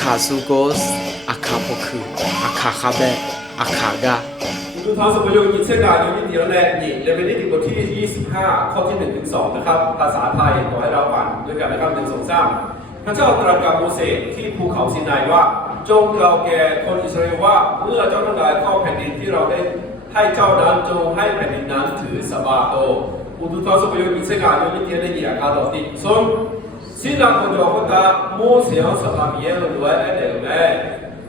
คาซูโกสอาคาโปคืออาคาคาเบะอาคากาดูทางสมโยยิเชกาโยนิเดียวแรกนี่เลเวลที่บทที่25ข้อที่1ถึง2นะครับภาษาไทยขอให้เราอ่านด้วยกันนะครับ1 2 3พระเจ้าตรัสกับโมเสสที่ภูเขาซินายว่าจงกล่าวแก่คนอิสราเอลว่าเมื่อเจ้าทั้งหลายเข้าแผ่นดินที่เราได้ให้เจ้านั้นจงให้แผ่นดินนั้นถือสบาโตอุตุทางสมโยยิเชกาโยนิเดียวในเหยียกาดอติส่งสิลาโคจอตาโมเสสสภามีเอลด้วยเอเดเม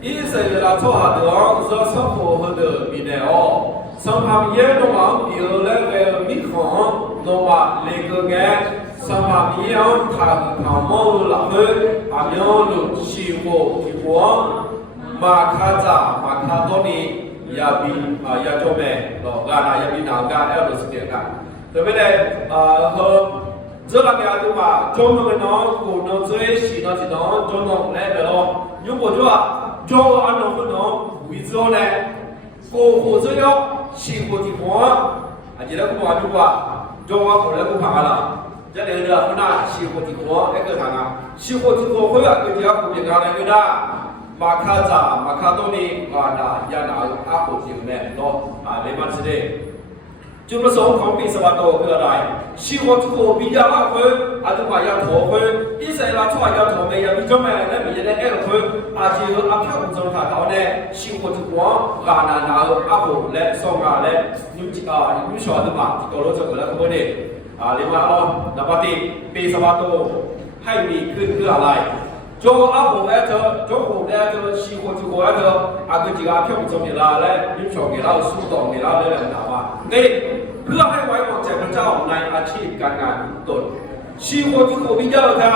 อิสราเอลทั่วหาดองจะสัพโหเดบิเนโอสัมภามีเอลน้องเดียวเลเวมิคอนน้องเลกเกสัมภามีเอลทางทางมอลลาเฮอามิโอลุชิโกทิวมาคาจามาคาโตนียาบิยาโจเมโลกานาบินากาเอลสเตียกา对不对？这两边对吧？中农的农，古农最西农是农，中农来的咯。如果说中安农的农，为之后呢，古或者要西或地方，记得不玩对吧？中啊后来不怕了，这里的不拿西或地方那个啥啊？西或地方会啊，跟家湖边干那个的，马卡扎马卡多尼啊那亚那阿湖地面咯啊，你们知道？จุดประสงค์ของปีสวาโตคืออะไรชีวทุกคนมียาละคนอาตุมายาโถคนอิสราเอลทั่วยาโถไม่ยามีเจ้าแม่และมียาได้เอลคนอาชีพอาภาคจงถาเขาเนี่ยชีวทุกคนกานานาอาโหและสองาและยุชยุชอตุมาที่ตัวรถจะเกิดแล้วขบวนเนี่ยเรียกว่านับปฏิปีสวาโตให้มีขึ้นเพื่ออะไรจงอาโหและเธอจงโหและเธอชีวทุกคนและเธออากุจิอาภาคจงเวลาและยุชอเวลาสู้ต่อเวลาและอะไรต่างๆนี่เพื่อให้ไว้วางใจพระเจ้าในอาชีพการงานของตนชีวที่โคบิเดอร์ค่ะ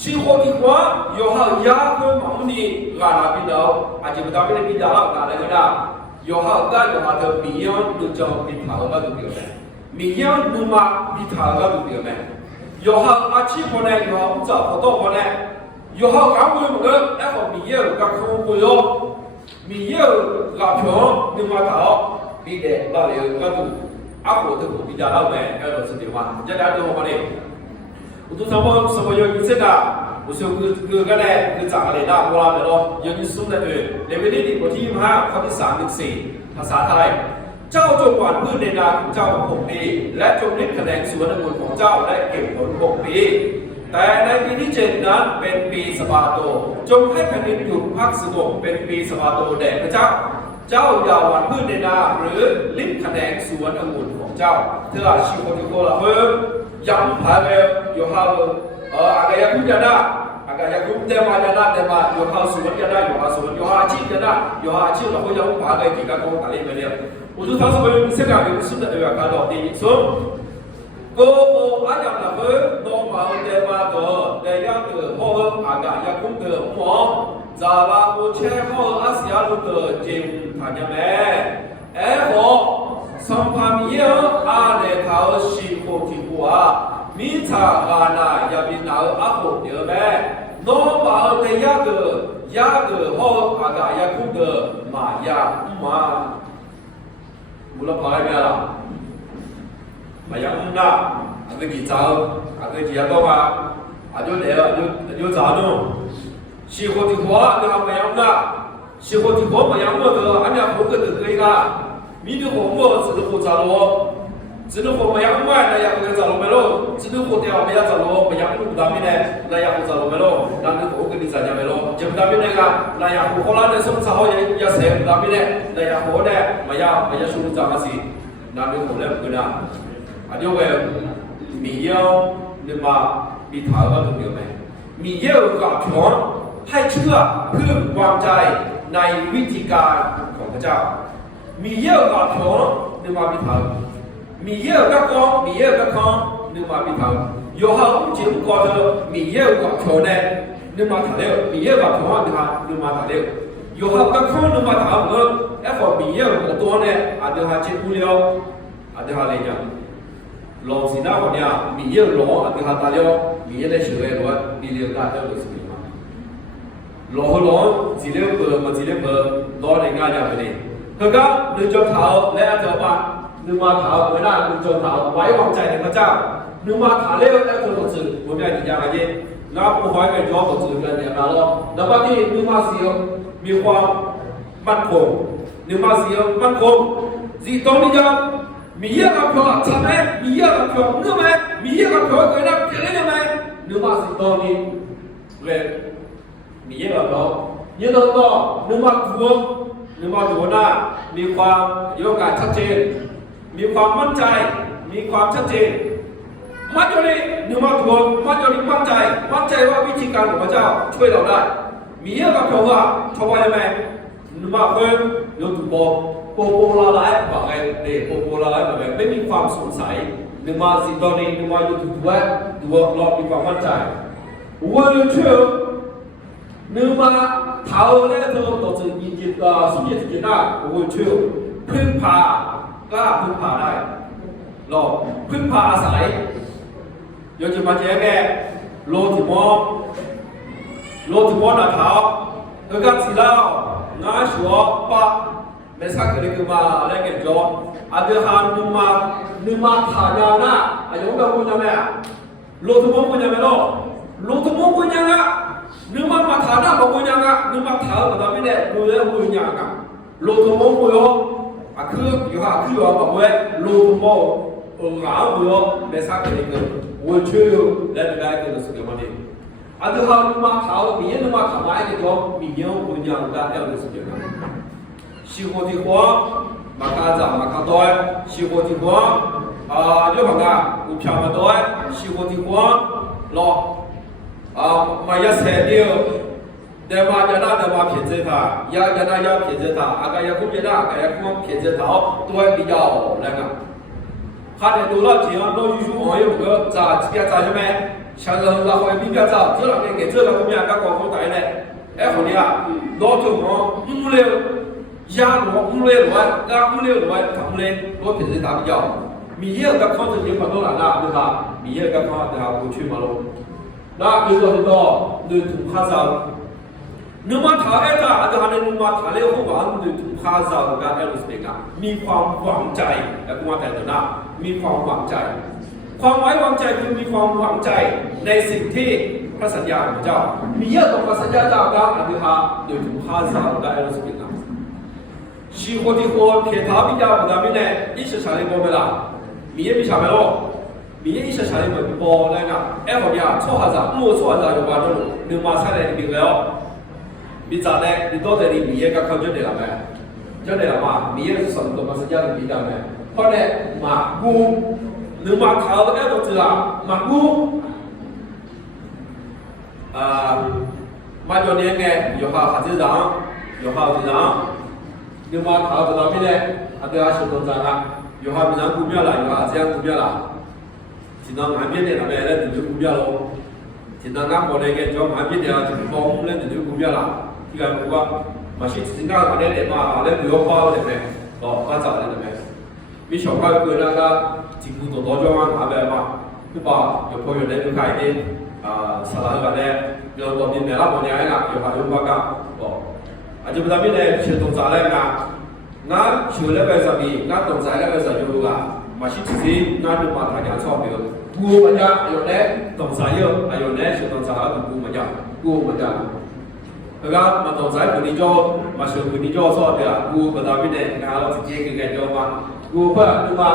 ชีวที่ว่าโยฮายาเพื่อหมองนี่กาลาบิดาอาจจะไม่ต้องเป็นบิดาละกาลาบิดาโยฮาก็โยฮาเธอมีย้อนดูจอบิดาก็ดูเดียวแม่มีย้อนดูมาบิดาก็ดูเดียวแม่โยฮาอาชีพคนไหนโยฮาจะพอโตคนไหนโยฮาการเมืองเหมือนแล้วก็มีเยอะกับคงกุยมีเยอะกับชนดูมาเถาปีเด็กเราเลยก็ดูอาโหตุบิดาเราแม่ก็รู้สึกว่าจะได้ดูมาเนี่ยอุตุสมบูรณ์สมบูรณ์ยิ่งเสียดายอุตส่าห์คือกันเลยคือจากอะไรได้โบราณเลยเนาะยังมีซุ้มได้เลยเลเวลที่บทที่25ข้อที่3ถึง4ภาษาไทยเจ้าจงหว่านพืชในนาของเจ้า6 ปีและจงเด็ดแขนงสวนองุ่นของเจ้าและเก็บผล6 ปีแต่ในปีที่7นั้นเป็นปีสบาโตจงให้แผ่นดินหยุดพักสงบเป็นปีสบาโตแด่พระเจ้าเจ้าอย่าหว่านพืชในนาหรือลิ้มแขนงสวนองุ่นของเจ้าเธออาชีพคนที่โกลาเพิ่มย้ำผ่านไปโยฮาอากาศยังจะได้อากาศยังเต็มมาจะได้เต็มมาโยฮาสวนจะได้โยฮาสวนโยฮาอาชีพจะได้โยฮาอาชีพเราก็ยังผ่านไปกี่การโกงต่างๆไปเนี่ยอุตุทั้งสมัยมีเสกเป็นสุดแต่เวลาการดอกดีส่วนโกโก้อาจารย์เพิ่มน้องมาเต็มมาตัวแต่ยังเกิดเพราะอากาศยังคงเกิดหมอจาราโอเช่เพราะอาเซียนเกิดจริงทันยังไงพอสัมภามีอาเดทาวชีโคทิกัวมิชากานาอยาบินาอาโหเดียวแม่น้องบ่าวเดียเกิดฮออากาศยาคุเกิดมายามาบุรพาไม่ละมายานะอาเกจิจ้าอาเกจิยาโตมาอายุเดียวอายุจ้าโน่ชีโคทิกัวเดี๋ยวมายานะชีโคทิกัวมายาโน่เดี๋ยวอันนี้ผมก็ถือกันมีดูหัวมือ只能活着咯，只能活没养坏，那也不能着了没咯，只能活掉没养着咯，没养不大米呢，那也活着了没咯，那你活跟你在家没咯，就不大米那个，那也活好了的生产好也生不大米呢，那也活呢，没养收入涨了是，那你活了不呢？啊，就为米养你嘛比他个重要没？米养个强ให้เชื่อเพื่อวางใจในวิธีการของพระเจ้ามีเยอะกับชนนึกมาพิถังมีเยอะกับกองมีเยอะกับคองนึกมาพิถังโยฮาอุ้งจิ๋วก่อนเธอมีเยอะกับชนเนี่ยนึกมาถ่ายเร็วมีเยอะกับชนนึกมาถ่ายเร็วโยฮากับคองนึกมาถ่ายเร็วพอมีเยอะกับตัวเนี่ยอาจจะหาเจ็บกูเลี้ยวอาจจะหาอะไรเนี่ยลองสินะคนเนี่ยมีเยอะลองอาจจะหาตาเลี้ยวมีเยอะได้เฉยๆว่ามีเลี้ยวได้เท่าไหร่สิมาลองจีเลี้ยวเปิดมาจีเลี้ยวเปิดรอได้ง่ายอย่างนี้เธอก็ดึงจนเท้าและเธอว่าดึงมาเท้าไม่ได้ดึงจนเท้าไว้วางใจในพระเจ้าดึงมาขาเลี้ยวและเธอต้องสื่อผมอยากจะยังไงล งาผู้หอยกันย้อนต่อสื่อกันเนี่ยนะแล้วดับที่นึกมาเสียมีความมั่นคงนึกมาเสียมั่นคงจีตรงนี้จะมีเยอะกับเพื่อนใช่ไหมมีเยอะกับเพื่อนเนื้อไหมมีเยอะกับเพื่อนเกิดอะไรเกิดอะไรไหมนึกมาสิตรงนี้เลยมีเยอะกับเราเยอะต่อนึกมาตัวนึกมาตัวหน้ามีความโยกการชัดเจนมีความมั่นใจมีความชัดเจนมัจจุรินึกมาตัวมัจจุริมั่นใจว่าวิธีการของพระเจ้าช่วยเราได้มีเยอะกับเพื่อนว่าชาวบ้านยังไงนึกมาเพื่อนยกตัวโปโปลาไลฟ์บอกไงเด็กโปโปลาไลฟ์แบบไม่มีความสงสัยนึกมาสิตอนนี้นึกมาอยู่ตัวเรามีความมั่นใจวันนี้เชื่อนึกมาเท่าแรกเราต้องจะยินดีสุดยอดที่น่าวันเชื่อพึ่งพากล้าพึ่งพาได้เราพึ่งพาอาศัยยกจะมาแจ้งแกโลถิมอนาเท้าแล้วก็สิแล้วงาชัวปะไม่สักเรื่องมาอะไรกันจออาเดฮานนึกมาฐานยานะอายุแบบคุณยังไงโลถิมอคุณยังไงเนาะโลถิมอคุณยังไงนึกมาฐานะบอกคุณยังไงนึกมาฐานแบบนั้นไม่ได้ดูแลคุณยังไงโลถิมอคุณยอ่ะคืออยู่ห่างคือว่าบอกว่าโลถิมองาคุณไม่สักเรื่องวันเชื่อและดูแลกันสุดยอดเลยอาเดฮานนึกมาฐานมีนึกมาฐานอะไรกันจอมีเยอะคุณยังได้แล้วสุดยอด西活的活，马卡子马卡多，西活的活，有么个有票么多，西活的活，咯，马也菜了，但嘛要拿但嘛骗子他，要拿要骗子他，阿个要公平拿，阿要公骗子他，都比较那个。他的多了钱，老有时候有个咋这边咋什么，像是那会比较早，这两天给这个公平个广告带来，哎好的啊，老头么5六。ยาหลวง500กา500ทำเลยรถเข็นตามยาวมีเยอะกับเขาจะเยอะกว่าตัวหลังนะครับมีเยอะกับเขาจะเอาผู้ช่วยมาลงนะคือตัวต่อหนึ่งถุงข้าวสารนึกมาถ่ายจ้าอาจารย์นึกมาถ่ายเรื่องของวันหนึ่งถุงข้าวสารการเอลิสเบกมีความหวังใจแต่กูมาแต่ตัวหน้ามีความหวังใจความไว้วางใจคือมีความหวังใจในสิ่งที่พระสัญญาของเจ้ามีเยอะกว่าพระสัญญาเจ้าการอธิษฐานหนึ่งถุงข้าวสารการเอลิสเบก西活的活，偏他比较不咱们呢，一时下来过没啦？米也没下来咯，米也一时下来没过那个，哎好的，错下子，没错下子就完了，你马上来明了，你咋呢？你到这里米也该考虑了没？晓得了嘛？米也是什么东西要比较没？后来马姑，你马考哎都知道，马姑，马叫年个，有好孩子长，有好子长。nhưng mà thảo từ đó mới này, anh ta sử dụng rằng là, nhiều hai mình cũng biết là, nhiều hai anh cũng biết là, chỉ nó ngắm biết này là mẹ lên từ cũng biết luôn, chỉ nó ngắm vào đây cái cho ngắm biết này, chỉ phong lên từ cũng biết là, thì là cũng vậy, mà chỉ sinh ra ở đây để mà lên từ hoa để mẹ, đó phát triển để mẹ, vì小孩个那个经过多多状况拿来嘛，对吧？有朋友来就开的，啥来个呢？有多年来了，多年了，有还有八个，哦。อาจจะเป็นแบบนี้เชื่อตรงใจแล้วงานเชื่อแล้วแบบนี้งานตรงใจแล้วแบบนี้อยู่ละมาชิดที่งานดูมาทางการชอบเยอะกูมันจะอยู่แล้วตรงใจเยอะอายุแล้วเชื่อตรงใจแล้วกูมันจะแล้วก็มาตรงใจคนนี้จ่อมาเชื่อคนนี้จ่อชอบเดี๋ยวกูแบบนี้งานเราจะเจ๊กันกันจ่อมากูเพื่อดูมา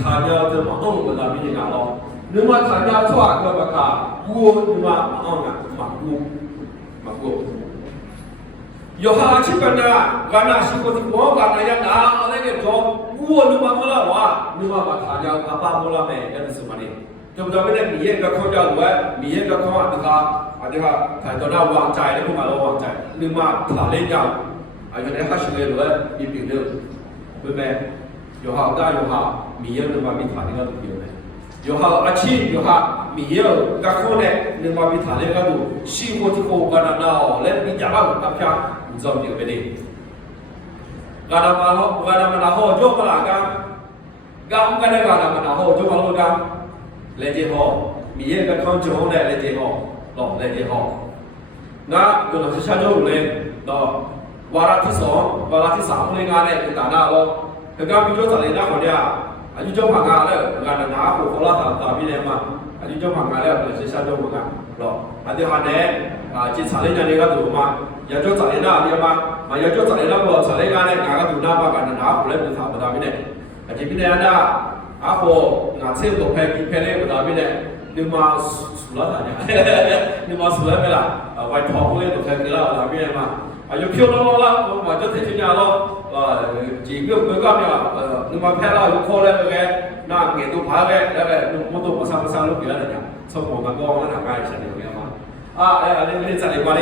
ทางยาวจะมาอ้อมแบบนี้งานเราดูมาทางยาวชอบก็แบบกูดูมาอ้อมมากู有哈去跟着，俺那西国的光干那样拿那个装，我你妈没了哇，你妈把他家爸没了没，那是什么呢？对不对？ไม่ได้มีเยอะกับเขาจะรวยมีเยอะกับเขาอันนี้ค่ะถ่ายตัวหน้าวางใจแล้วก็มาเราวางใจนึกมาถ่ายเล่นยาวอันนี้ข้าเชื่อเลยมีปีเดียวเป็นไหมอยู่ห่างได้อยู่ห่างมีเยอะนึกมามีถ่ายนี่ก็ถูกเดียวเลยอยู่ห่างอาชีพอยู่ห่างมีเยอะกับเขาเนี่ยนึกมามีถ่ายเล่นก็ถูกชีวิตที่เขากันนั่นเอาเล่นมีอย่างนั้นกับเขาจอมเดียวไปดิการนำมาห่อโยกมาหลังกันการได้การนำมาห่อโยกมาหลังกันเลเจห่อมีเยอะกับเขาจะห่อได้เลเจห่อหลอกเลเจห่องั้นก็เราจะใช้โยกเลยต่อวาระที่2วาระที่3เลยงานเนี่ยเป็นต่างหน้าเราแต่การมีโยกสั่งเลยนะคนเนี้ยอายุโยกผ่านงานแล้วงานหนาผู้คนละต่างพี่เนี่ยมาอายุโยกผ่านงานแล้วเราจะใช้โยกเหมือนกัน咯，啲下呢即查理人哋嗰度嘛，有咗查理啦啲嘛，有咗查理啦個查理間咧，大家度拿把間拿回來唔查唔到邊咧，這邊咧啊，阿婆拿車度拍幾拍咧唔到邊咧，你嘛數啦大家，你嘛數啦咩啦？外頭咧度拍幾啦唔到邊嘛？有票咯啦，我就提出嚟咯，幾個國家咩你嘛拍啦有 call 咧嘅，那年度拍嘅，我都冇三六幾啦人家，從我們講那大概係點樣嘛？你再嚟講咧。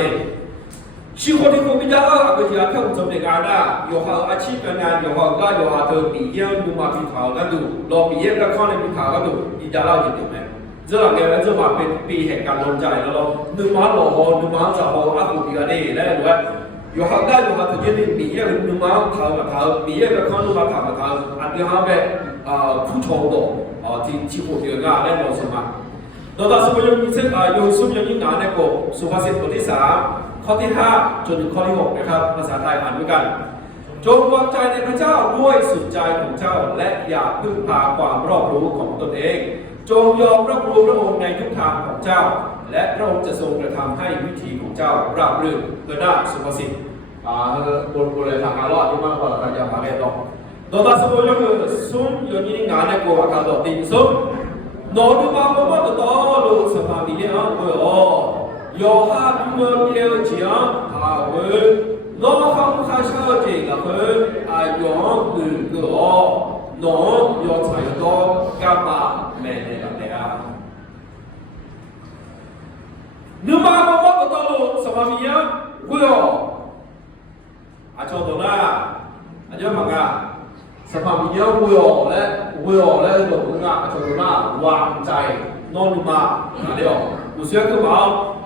ရှိခိုးဒီကိုမိသားအကကြာဖက်ုံတဲ့ကာနာယောဟာအချိကနာယောဟာကယောဟာတို့ဒီယံဘူမာဖီထာကတူလောဘီယကခေါနေဖီထာကတူဒီကြလောက်ကြည့်တယ်ဇောကလည်းဇောမှာပေးဟဲ့ကလုံးကြရတော့နုမာလောဟောနုမာဇာဟောအခုဒီကနေ့လည်းတော့ယောဟာကယောဟာတို့ဒီမီယနုမာထာမထာမီယကခေါနုမာထာမထာအပြဟာပဲခုထုံတော့ဒီချိခိုးဒီကလည်းတော့ဆိုမှာတော့ဒါဆိုရင်ဒီစက်ယုံစုံရင်နာနဲ့ကိုစုပါစစ်ပုတိစာข้อที่5จนถึงข้อที่6นะครับภาษาไทยอ่านด้วยกันจงวางใจในพระเจ้าด้วยสุดใจของเจ้าและอย่าพึ่งพาความรอบรู้ของตนเองจงยอมรับรู้พระองค์ในทุกทางของเจ้าและพระองค์จะทรงกระทำให้วิธีของเจ้าราบรื่นเกิดได้สุภาษิตบนเลยทางการรอดที่มากกว่าการยาพาเรตองDoa semuanya ke sun yang ini ngane ko akan dotin sun nodu ba ko ma to lo sama biye ha ko yo ha bu ye jia ha we lo kham kha sha ji ga ko a yo bu ko no yo chai do ka ma me ne la ne a nu ma ko ma to lo sama biye ko yo a cho do na a jo ma gaสภาพมีเยอะวุ้ยและหลงงาชนหน้าวางใจนอนมาเดียว我虽然个毛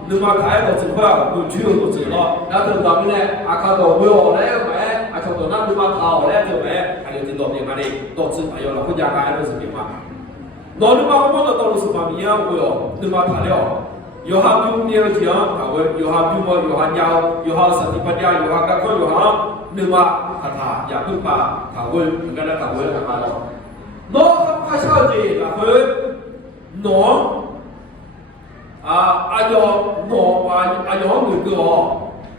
你嘛开到这块我去都知道那等到明年阿卡到วุ้ยแล้วแม่อาชนหน้า你嘛เข้าแล้ว就แม่还有这多点嘛的多知还有了回家干都是点嘛นอนมาก็ต้องรู้สึกว่ามีเยอะวุ้ย你嘛谈了有哈有没有讲他会有哈有么有哈鸟有哈身体不良有哈干活有哈你嘛他อย่าพึ่งพาเขาเว้ยเหมือนกันนะเขาเว้ยทำมาแล้วน้องครับข้าเช่าจีละเฮ้ยน้องอายอน้องอายอหนึ่งก็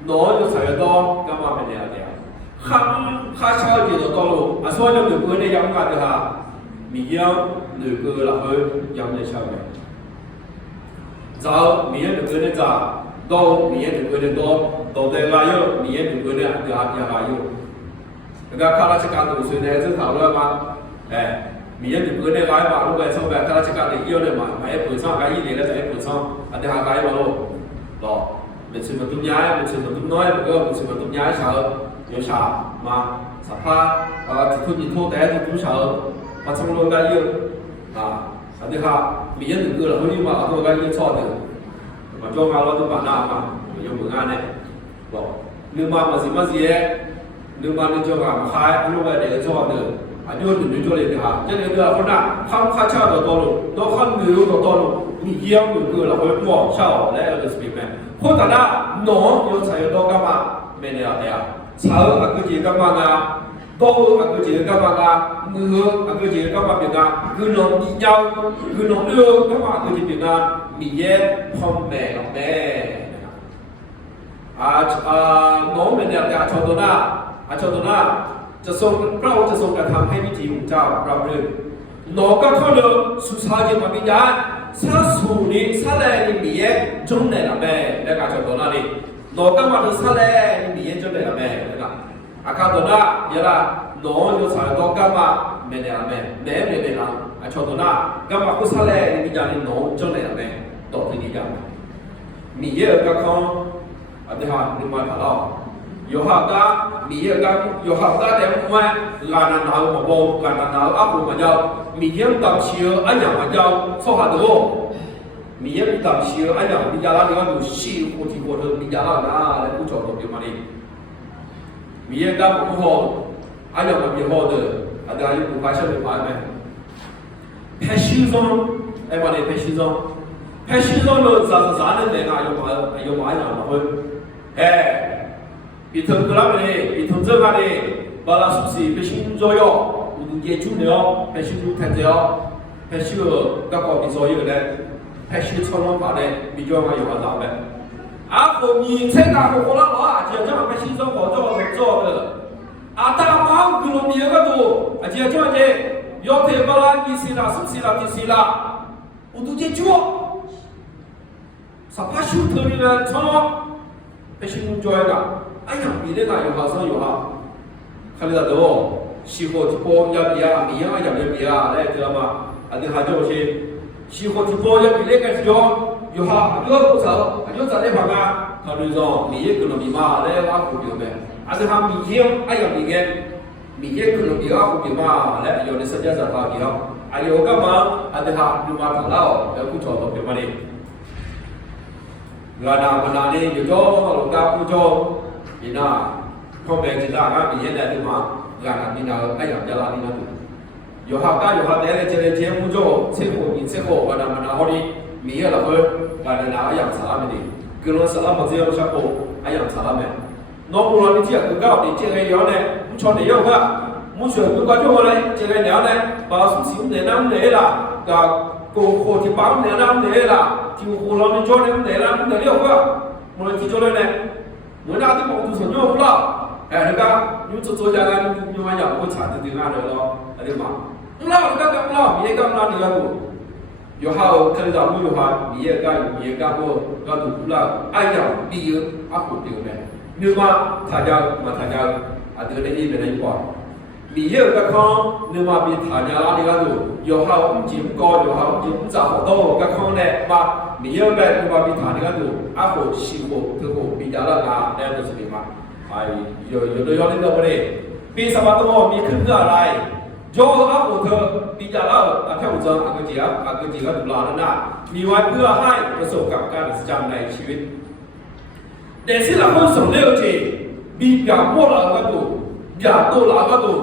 น้องจะใส่ต้องก็มาเป็นอะไรเนี่ยข้าเช่าจีเราต้องรู้ส่วนยังหนึ่งก็ได้ยังกันเลยฮะมียังหนึ่งก็ละเฮ้ยยังไม่เช่าเลยจะมียังหนึ่งก็ได้จ้าต้องมียังหนึ่งก็ได้ต้องได้ลายอยู่มียังหนึ่งก็ได้อย่าลายอยู่那个卡拉奇干读书呢，正讨论嘛，明年就过年来嘛，如果上班卡拉奇干的有的嘛，还补上，还一年的再补上，啊，这下该嘛咯，咯，每次嘛都伢，每次嘛都น้อย，每次嘛都伢少，有啥嘛，啥怕你拖带都多少，嘛从罗该有，啊，这下明年就过了，后面嘛都该有错的，嘛做嘛咯都办那嘛，有不安的，咯，你嘛是嘛是。你把你做个开，你把这个做的，你做的哈，这个คนน่ะทำข้าเช่าตัวลุตัวข้ามือตัวลุมีเยี่ยมมือเกินแล้วคนหมอกเช่าแล้วจะสปีดแมนพูดแต่ละหนอ有才有多干嘛没得了的呀炒啊个几干嘛啊多啊个几干嘛啊มือ啊个几干嘛变啊คือหนอมียาวคือหนอเลือก干嘛个几变啊มีเย็บพร้อมแม่กับแม่หนอไม่ได้แต่ชาวตัวน่ะอาชนนาจะทรงพระองค์จะทรงกระทำให้วิธีของเจ้าราบรื่นหนอก็เข้าเดิมสุชาติมาบิญญาซาสูนี้ซาแลนี่มีเยจงในละแม่และการชนนานี่หนอก็มาถึงซาแลนี่มีเยจงในละแม่นะครับอาคาตัวนาเยละหนอโยสายตัวก็มาเมในละแม่แม่ในละอาชนนาก็มาคุซาแลนี่บิญญานี่หนอจงในละแม่ต่อที่นี่ยังมีเยก็เขาอธิษฐานนึกมาถาม有好的，米也干，有好的的我拉那拿我包，拉那拿阿婆嘛叫，米也当时安阳嘛叫，说下头，米也当时安阳，米家那地方有西火提火车，米家那拿来不着都别嘛的，米也干不好，安阳嘛别好的，啊对啊，有不发现没发现没？拍西装，哎嘛的拍西装，拍西装了啥的那个有嘛样嘛会，哎。比腾格拉的，比腾这个的，把那熟悉被新作用，我都接触了，被新入看着，被新个各个比所有的，还是超龙法的比较嘛有个老呗。啊，我你参加过了啊，就这样个新生活做的。啊，大毛给我们一个度，啊，就这样的，要得不啦？你是啦，是不是啦？你是啦，我都解决。啥怕修头的呢？超龙，还是工作的。哎呀，别的那有好生有好，看得到哦。西河直播要比啊，米样要比啊，来知道吗？啊，你还就是西河直播要比那个是有好，有不少，有在那方啊，他那种米也可能比嘛，来挖苦表没？啊，是他米样哎呀米个，米也可能比挖苦比嘛，来有的时间在他比啊，啊有干嘛？啊，对哈，你妈看到要不错的表嘛的。Gana mana ni jujo, luka pujo, ina, komen cita kan biye dah tu mah, gana bina ayam jalan ni tu. Yo haka yo haka le cere cere pujo, ceko ni ceko, gana mana hori, biye lah ber, gana na ayam salam ni. Kalau salam macam apa siapa ayam salam ni. Nombor ni dia tu kau ni cere yo ni, muncul ni yo kan, muncul tu kau jual ni, cere ni ni, basu siu ni nam ni lah, kau cô thì bám nè năm nè là thì cô lo nên cho nên nè năm nè liệu cơ một lần thì cho nên này mới ra thì một số nhau lo cái đó những số gia đình như mà nhập cô trả từ tiếng Anh rồi lo ở đây mà lo các lo bị các lo thì là đủ有好看到没有好你也干过要读了爱要毕业啊不丢呢你嘛大家啊这个人一边一块你也个康你嘛比大家哪里个多有好唔仅高有好唔仅找好多个康呢嘛你也个你嘛比大家个多啊好辛苦特苦比较了啊那就是什么哎有的要那个不嘞比什么多比ขึ้นอะไรโยอาโอเธอปีจาระอาแค่อุจจาระอาเกจิตุลานั่นน่ะมีไว้เพื่อให้ประสบกับการอัศจรรย์ในชีวิตแต่สิ่งเหล่านี้ส่งเร็วจีมีอย่างโมลาก็ดูอย่างโตลาก็ดู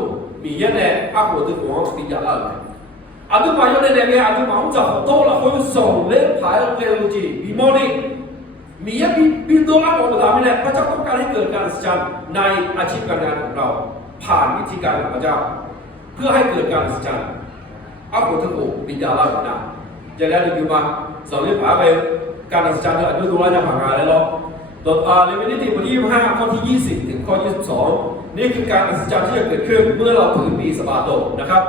มีอย่างเนี่ยอาโอตัวของปีจาระอาตุมาอย่างเนี่ยเนี่ยอาตุมาอุจจาระโตลาเขาส่งเร็วภายเร็วจีมีโมนี่มีอย่างมีตัวอาโอตัวนี้เนี่ยพระเจ้าต้องการให้เกิดการอัศจรรย์ในอาชีพการงานของเราผ่านวิธีการของพระเจ้าเพื่อให้เกิดการอัศจรรย์อาโอทั้งหมดวิญญาณเรานะจะได้ดูมาสอนเรื่องผ่าไปการอัศจรรย์เนี่ยดูว่าจะผ่านอะไรหรอต่อเลวินิติบทที่25ข้อที่20ถึงข้อ22นี่คือการอัศจรรย์ที่จะเกิดขึ้นเมื่อเราถือปีสะบาโตนะครับ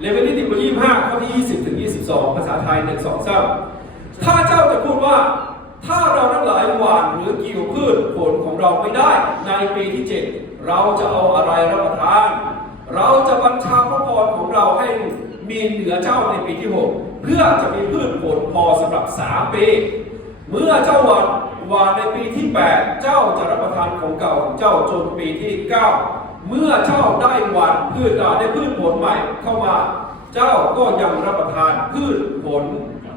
เลวินิติบทที่25ข้อที่20ถึง22ภาษาไทย1 2 3ถ้าเจ้าจะพูดว่าถ้าเราทั้งหลายหว่านหรือเกี่ยวพืชผลของเราไม่ได้ในปีที่7เราจะเอาอะไรรับประทานเราจะบัญชาพระพรของเราให้มีเหนือเจ้าในปีที่6เพื่อจะมีพืชผลพอสำหรับ3ปีเมื่อเจ้าหว่านในปีที่8เจ้าจะรับประทานของเก่าของเจ้าจนปีที่9เมื่อเจ้าได้หว่านได้พืชผลใหม่เข้ามาเจ้าก็ยังรับประทานพืชผล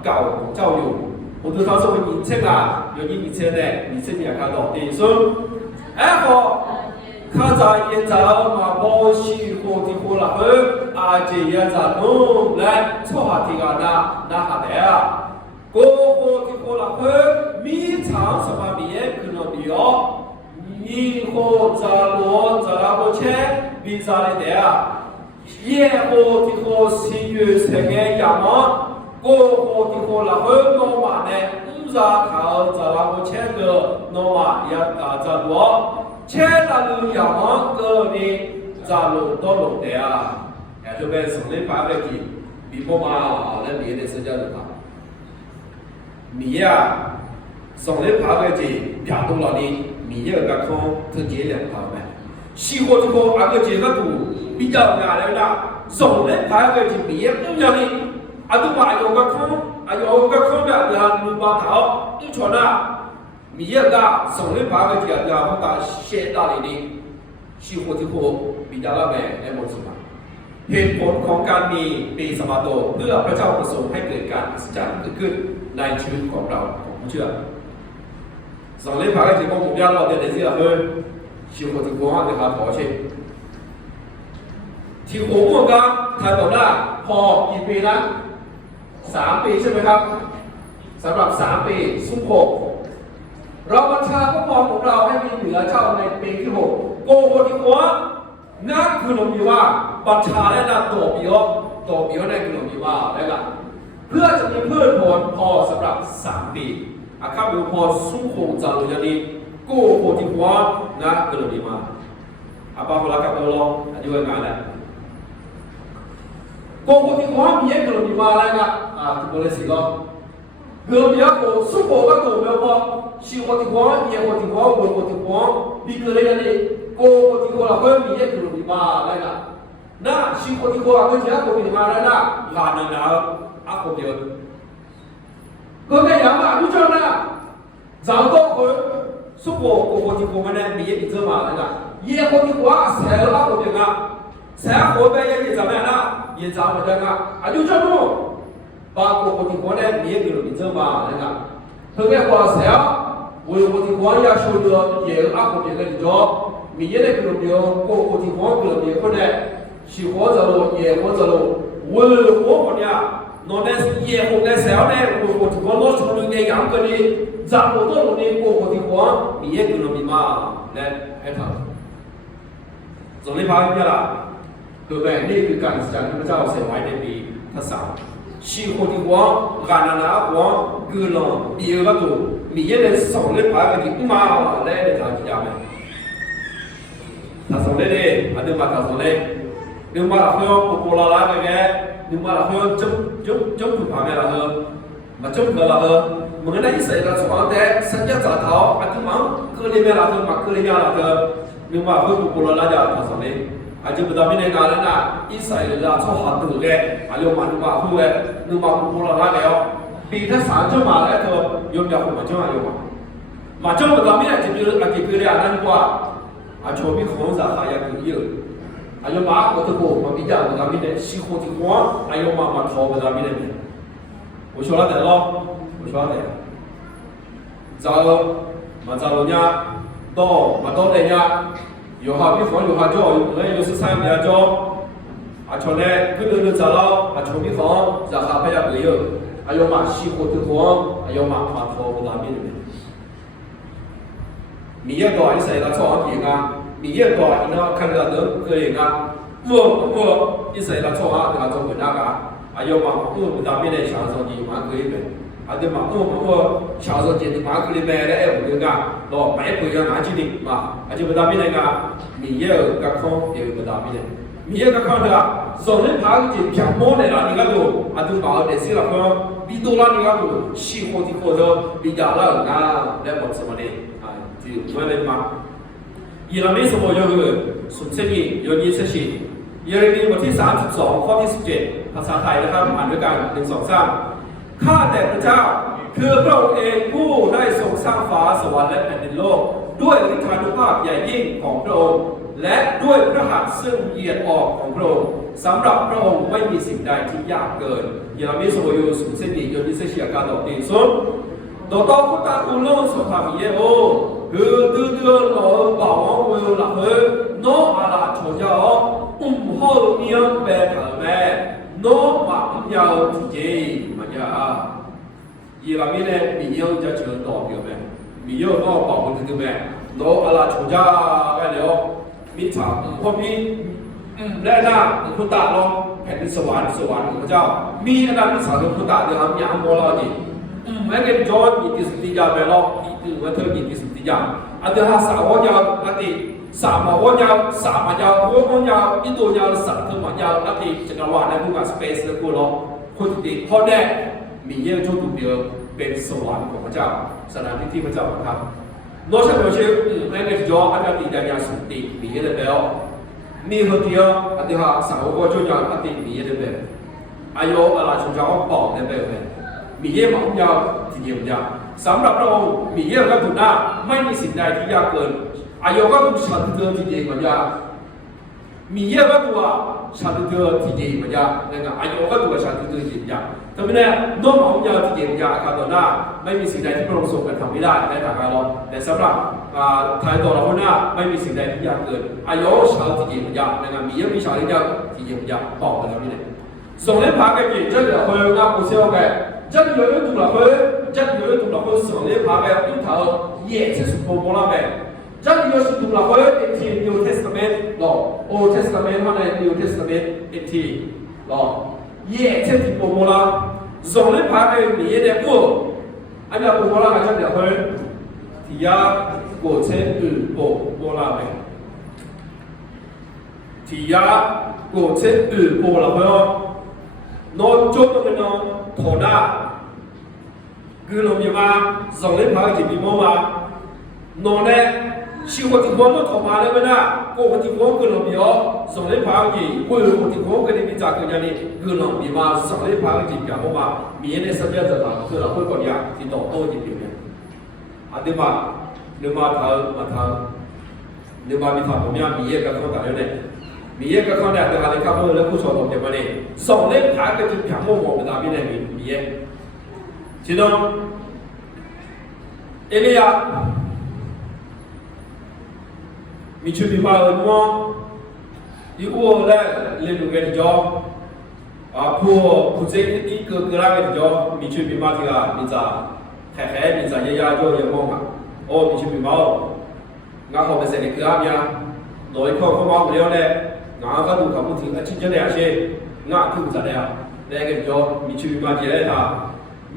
เก่าของเจ้าอยู่ผมดูเขาส่งอินเช่นละ有一千呢你是你看到第一声ข้าจะเย็นจะมาบอชีโคที่โคลาเฮอาเจียจะนุ่มและชอบที่กันนะฮะเดียโกโคที่โคลาเฮมีทางสมาบีเอ็คือนบีอ๋อมีโคจะล้วนจะรับโชคบิจารีเดียเย่โคที่โคสิยุเสกยามะโกโคที่โคลาเฮโนมาเนี่ยจะเขาจะรับโชคก็โนมาอยากจะล้วน切达鲁亚芒格尼扎鲁多鲁的啊，这边省内八百几，比不嘛那米的是叫什么？米呀，省内八百几，偏多了的米呀个空特结两块呗，西货这个那个这个度比较难了啦，省内八百几米呀不样的，啊都买有个空，啊有个空的，然后你把头都穿了。米也大，省内八个节的，我打现大里的，西货ที่โค比较ละแม่ในหมดสมัยเหตุผลของการมีปีสมาโตเพื่อพระเจ้าประสงค์ให้เกิดการอัศจรรย์เกิดขึ้นในชีวิตของเราของผู้เชื่อ省内八个节目目标เราเดินในที่ละเฮ้ย西货ที่โคห้าเดือนพอใช่ที่โคเมื่อกี้ทายบอกว่าพอกี่ปีนะ3 ปีใช่ไหมครับสำหรับ3 ปีซุ้มโคเราบัญชาพระพรของเราให้มีเหนือเจ้าในปีที่6โกโกติวะนักคือลมมีว่าบัญชาและนักตัวปีอ๋ในคือลมมีว่าได้ละ เพื่อจะมีพืชผลพอสำหรับ3 ปีอาคาบิวพอสู้คงจะรู้ยันนี้กูโคติหัวนะกระดิ่งมาอาปาพลักกับเราลองอายุงานแหละกูโคติหัวมีกระดิ่งมาอะไรกันทุกคนเลยสิก็เกือบจะกูสู้โคก็กูไม่พอชิวโคติหัวมีโคติหัวกูโคติหัวมีกระดิ่งนี่กูโคติหัวเราเพิ่มมีกระดิ่งมาอะไรกันนะชิวโคติหัวก็จะกูมีมาแล้วนะงานนั้นนะอาโคเดียวก็แค่อย่างว่ารู้จักนะ找到คนสุโขโกโกติโกมันเนี่ยมีอีกเรื่องมาแล้วนะเยี่ยคนที่ว่าเสียแล้วคนเดียวกันเสียคนไปยังจะไม่นะยังจะไม่ได้กันอายุจะรู้บางโกโกติโกเนี่ยมีอีกเรื่องมาแล้วนะเพื่อแค่ว่าเสียวันโกติโกอยากช่วยเหลือเยี่ยคนเดียวกันจ่อมีเยี่ยคนเดียวโกโกติโกคนเดียวคนเนี่ยชีวิตจะรู้เยี่ยคนจะรู้วันคนเนี่ยนอนเนี่ยเยี่ยคนเนี่ยเสียเนี่ยโกโกติโกโน้ตคนเนี่ยยังกันนี่จากโลกตัวนี้โกโกติโกมีเยอะกว่ามีมาและให้ทำส่วนในภาคนี้ล่ะคือแบบนี้คือการแสดงที่พระเจ้าเสด็จไว้ในปีที่3ชีโกติโกการนานาโกกุลมีเยอะก็ตัวมีเยอะในส่งในภาคนี้มาและในทางที่ยาวไหมถ้าส่งได้ดีอันนี้มาถ้าส่งได้นึกว่าเราเพิ่มโปรลาไปแกนึกว่าเราเพิ่มจุ๊บผ่านไปละเออมาจุ๊บเกินละเออmengenai Israel soalnya sejak tahu aku mau kelima lagi mak kelima lagi memang aku pulau aja pasal ni aja betul ni kalau na Israel lah so hatu le ayo manu aku le memang pulau lagi yo bila sahaja malah tu yom dah aku macam ayo macam betul ni aja pilih anak gua aja hobi khonza kaya tu yo ayo mak aku tu mau bijak betul ni si khoti gua ayo mak tahu betul ni我说了得咯。我说的，找人家到人家，有下比房有下做，有13年做，从呢跟着找到从比房在下边也没有，还有嘛西湖的房，还有嘛头不那边的，米也多，你谁来做行啊？米也多，你那看到人可以啊？我你谁来做啊？他做那个，还有嘛不那边的享受你蛮可以的。ada makmum syahzat jadi mak kali mere juga lo mai punya ngaji ni ma aja bedami ni ga miye ka khong ye bedami ni miye ka khong da zone phag ji phya mo ne la ni ga do adu ba de si la ko bi do la ni ga do shi ho ti ko do bi ja la ga le mo so ne ji mo le ma yi la me so mo yo ge sun chen ni yo ni se shi เยเรมีบทที่32ข้อที่17ภาษาไทยนะครับอ่านด้วยกัน1 2 3ข้าแต่พระเจ้าคือพระองค์เองผู้ได้ทรงสร้างฟ้าสวรรค์และแผ่นดินโลกด้วยฤทธานุภาพใหญ่ยิ่งของพระองค์และด้วยพระหัตถ์ซึ่งเหยียดออกของพระองค์สำหรับพระองค์ไม่มีสิ่งใดที่ยากเกินเยเรมีสโมยูสุเซติโยนิเซเชียกาดอกตีซุนดอกตอพุตตาอุโลสภามีเยโอคือตื้อหล่อบ่าวเวลหลักเฮโนอาลาโชเจ้า后面白头们，我马要自己么呀？伊拉面呢，米要就全到表咩？米要到保护这个咩？我阿拉出家个了，米茶后面แล้วนะคุณตาลองแผ่นดินสวรรค์ของพระเจ้ามีอันนั้นมีสารคุณตาเดี๋ยวทำยามโบราณดิแม้แต่จอห์นมีกิสติยาไปลองที่ว่าเธอมีกิสติยาอันเดียวหาสาวยาวอันที่สามวันยาวสามวันยาววันยาวอินโดยาวสัตว์ทั้งวันยาวอันที่จักรวาลในภูมิสเปซและกูลองคนที่พ่อแน่มีเยอะจุดเดียวเป็นสวรรค์ของพระเจ้าสถานที่ที่พระเจ้าประทับนอกจากนั้นแม้แต่จอห์นอันที่ได้ยาสุติมีเยอะแล้วมีคนเดียวอันที่หาสาวก็จุดยาวอันที่มีเยอะเลยอายุอะไรชุดยาวบอกได้เลยมีเยอะมากยาวที่เดียวยาวสำหรับพระองค์มีเยอะก็ถูกหน้าไม่มีสิ่งใดที่ยากเกินอายุก็ถูกฉันเดินที่เดียวกันยามีเยอะก็ตัวฉันเดินที่เดียวกันยาเนี่ยอายุก็ตัวฉันเดินที่เดียวกันยาแต่ไม่แน่น้องมองยาวที่เดียวกันยาการต่อหน้าไม่มีสิ่งใดที่พระองค์ทรงกระทำไม่ได้ในทางการเราแต่สำหรับทายตัวเราคนหน้าไม่มีสิ่งใดที่ยากเกินอายุฉันที่เดียวกันยาเนี่ยมีเยอะมีฉันที่เดียวกันยาบอกกันแล้วนี่เลยส่งเล่นพากันกี่เจ้าเหลือคนงานผู้เชี่ยวแก่เจ้าเหลือถูกหลักคนเจ้าเหลือถูกหลักคนส่งเล่นพากันยิ่งเท่าเย่ที่สุดโบราณแบบเจ้าเหลือถูกหลักคนที่ New Testament หรอ Old Testament เท่านั้น New Testament ที่หรอเย่ที่สุดโบราณ总的爬个米也得过，按照我那个讲的会，底下过程日波波那边，底下过程日波那边哦，那做那个呢，头那，คือเรามีมาส่งเล่นพาจิบีโมมานอนเนี่ยชีวิตที่ผมก็ทำมาแล้วนะกูที่ผมคือเรามีอ๋อส่งเล่นพาจิกูที่ผมก็ได้มีจากอย่างนี้คือเรามีมาส่งเล่นพาจิบีโมมามีในสัญญาจะทำคือเราพูดก่อนอย่างที่ต่อโต้จิบีเนี่ยอันนี้มาเนื้อมาทำเนื้อมามีทำผมยังมีเยอะกับคนต่างประเทศมีเยอะกับคนแต่เดี๋ยวอะไรครับเมื่อแล้วผู้ชมผมจะมาเนี่ยส่งเล่นพาจิบีโมโมเป็นอะไรเนี่ยมีเยอะทีนั้นเอลียามีชื่อมีมาเอิญว่าที่อ้วนและเรียนรู้กันจอผู้เจ้าที่เกิดอะไรกันจอมีชื่อมีมาที่ว่ามีจ่าแข่มีจ่ายาโยยังมองอ่ะโอ้มีชื่อมีมางาเขาเป็นเศรษฐกิจอะไรโดยข้อความว่าเรียกเนี่ยงาเขาดูคำพูดถึงชิ้นเจริญเช่งาคือจ่าเนี่ยแล้วกันจอมีชื่อมีมาที่ไหนท่า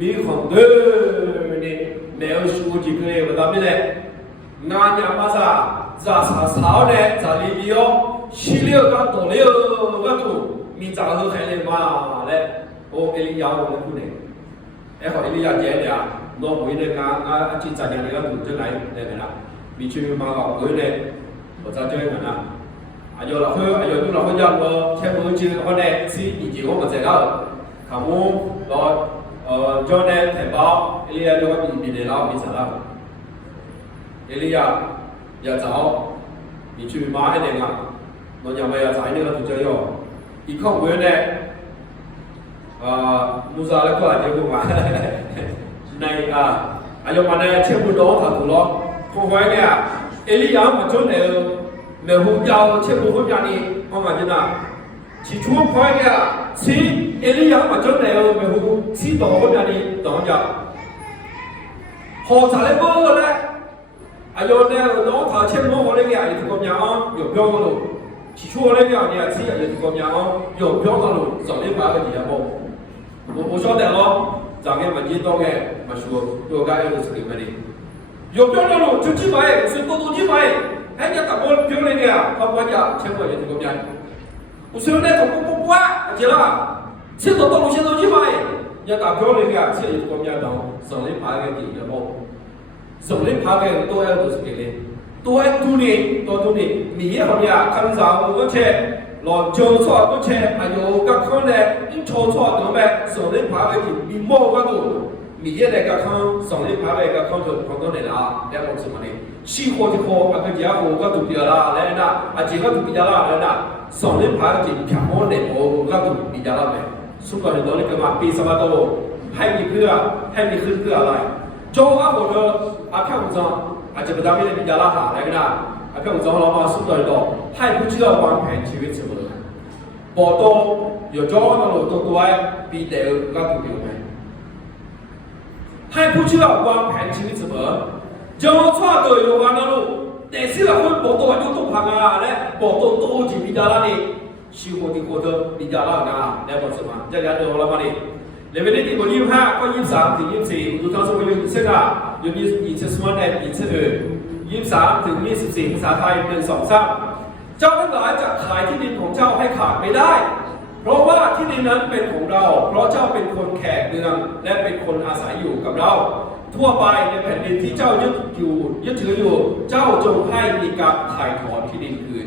มีคนเดินนี่แนวชูจิกเลยว่าทำไม่ได้งานยามาซาจะสาวเนี่ยจะรีวิวชิลิโอก็ตัวเลี้ยวก็ตัวมีจ่าเขาใครเลยมาเลยโอ้เอลียาเลยพูดเนี่ยไอ้ของเอลียาเจ๊เนี่ยน้องวินเนี่ยงานจิตใจเนี่ยก็ถูกจะไหนเนี่ยนะมีชื่อมาก็เออเนี่ย我在这边呢อายุเราเพื่ออายุเราเพื่อยันว่าแค่มือชื่อเขาเนี่ยสิอีจีว่ามันจะได้ขามูรอจอเนี่ยแถบเอลียาก็มีเดล่ามีสาระเอลียาอยากจะมีชื่อมาให้เด็กอ่ะเราอย่าไปอยากใช้เนี่ยเราถูกใจย่ออีกข้อมูลเนี่ยมูซาแล้วก็อาจจะพูดว่าในอายุมันเนี่ยเชื่อบุญน้องถัดถูกล้อพวกไว้เนี่ยเอลียามาจนเนี่ยเมื่อหุ่นยาวเชื่อบุญหุ่นยานี่เอามาจีน่ะที่ช่วงพอยเนี่ยที่เอลียามาจนเนี่ยเมื่อหุ่นที่ต่อหุ่นยานี่ต่อจากพอจะเลยเบอร์เลยอายุเนี่ยน้องถ้าเชื่อน้องเขาเลยเนี่ยอยู่กับยาอยู่เพียงกันลูกที่ช่วงเลยเนี่ยที่อยู่กับยาอยู่เพียงกันลูกสองเดือนไปกี่วัน我晓得咯，咱们没见到个，没说，多干有事情没的。有标准咯，就几百，是多几百，还家打包标准的，他国家全国也是这样。我说那种不管，知了，现在道路现在几百，要打标准的，现在国家当省里爬个地也好，省里爬个多要都是给的，多要多的，多多的，你也好呀，看上我去。เราเจอสอบก็เช่อายุกับเขาเนี่ยยิ่งโชว์สอบตัวแบบส่งเล่นพาไปที่มีโม่ก็ดูมีเยอะเลยกับเขาส่งเล่นพาไปกับเขาจนของตัวเนี่ยละแล้วเราสมัยนี้ชีโคที่โคอาจจะยาโคก็ถูกเดียร์ละแล้วนะอาจจะก็ถูกเดียร์ละแล้วนะส่งเล่นพาไปที่พิมพ์โม่เนี่ยโอ้ก็ถูกเดียร์ละเลยสุดท้ายตอนนี้ก็มาปีสมัยโตให้มีเพื่อให้มีขึ้นเพื่ออะไรโจก็บอกว่าอาแค่ผมจะอาจจะไม่ได้ไม่ได้เดียร์ละหาอะไรก็ได้อาแค่ผมจะเรามาสุดท้ายโตให้ผู้เชื่อวางแผนชีวิตเสมอบอกตรงอยู่จ้องตลอดตัวปีเดียวก็ถูกเดียวไหมให้ผู้เชื่อวางแผนชีวิตเสมอเจ้าชอบเลยอยู่วันนั้นลูกแต่สิ่งที่คนบอกตัวอยู่ตรงพังงาและบอกตัวโตจีบิดาลานี่ชีวิตที่โคตรบิดาลางาแล้วบอกสมาจะยันเดินละมานี่เลเวลที่คน25ก็23ถึง24ดูทั้งสมัยเช่นกันอยู่20ส่วนเนี่ย23ถึง24ภาษาไทยเป็น2 3เจ้าทั้งหลายจะขายที่ดินของเจ้าให้ขาดไม่ได้เพราะว่าที่ดินนั้นเป็นของเราเพราะเจ้าเป็นคนแขกเมืองและเป็นคนอาศัยอยู่กับเราทั่วไปในแผ่นดินที่เจ้ายึดถืออยู่เจ้าจงให้มีการถ่ายถอนที่ดินคืน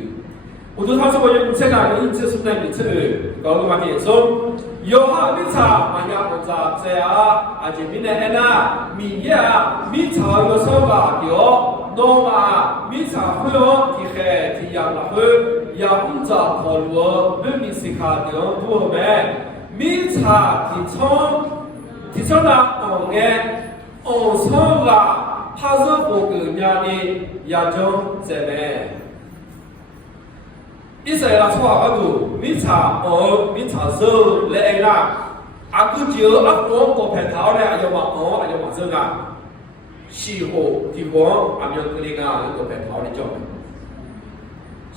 อุตุทัศน์สมัยยุคเช่นนั้นยิ่งจะสุดในมิตรก็รู้มาที่สุดโยฮามิชามายาอุจาเซียอาจจะมีในแอนนามีเยอะมิชาโยโซบะเดียวโนมามิชาคุยที่แค่ที่ยังละคุยยาอุจาพอลัวไม่มีสิขาเดียวตัวแม่มิชาที่ช่องละอ่อนแออ่อนซ้อละพาซโปกุญญาณียาจงเจเน่อิสราเอลชอบก็ดูมิชามิชาเซอร์และเอล่าอากุเจออักโอนตัวแผ่นเท้าเนี่ยอายุมาอายุมาเซอร์กันชีโฮที่หัวอามีกรีงาหรือตัวแผ่นเท้าในจอม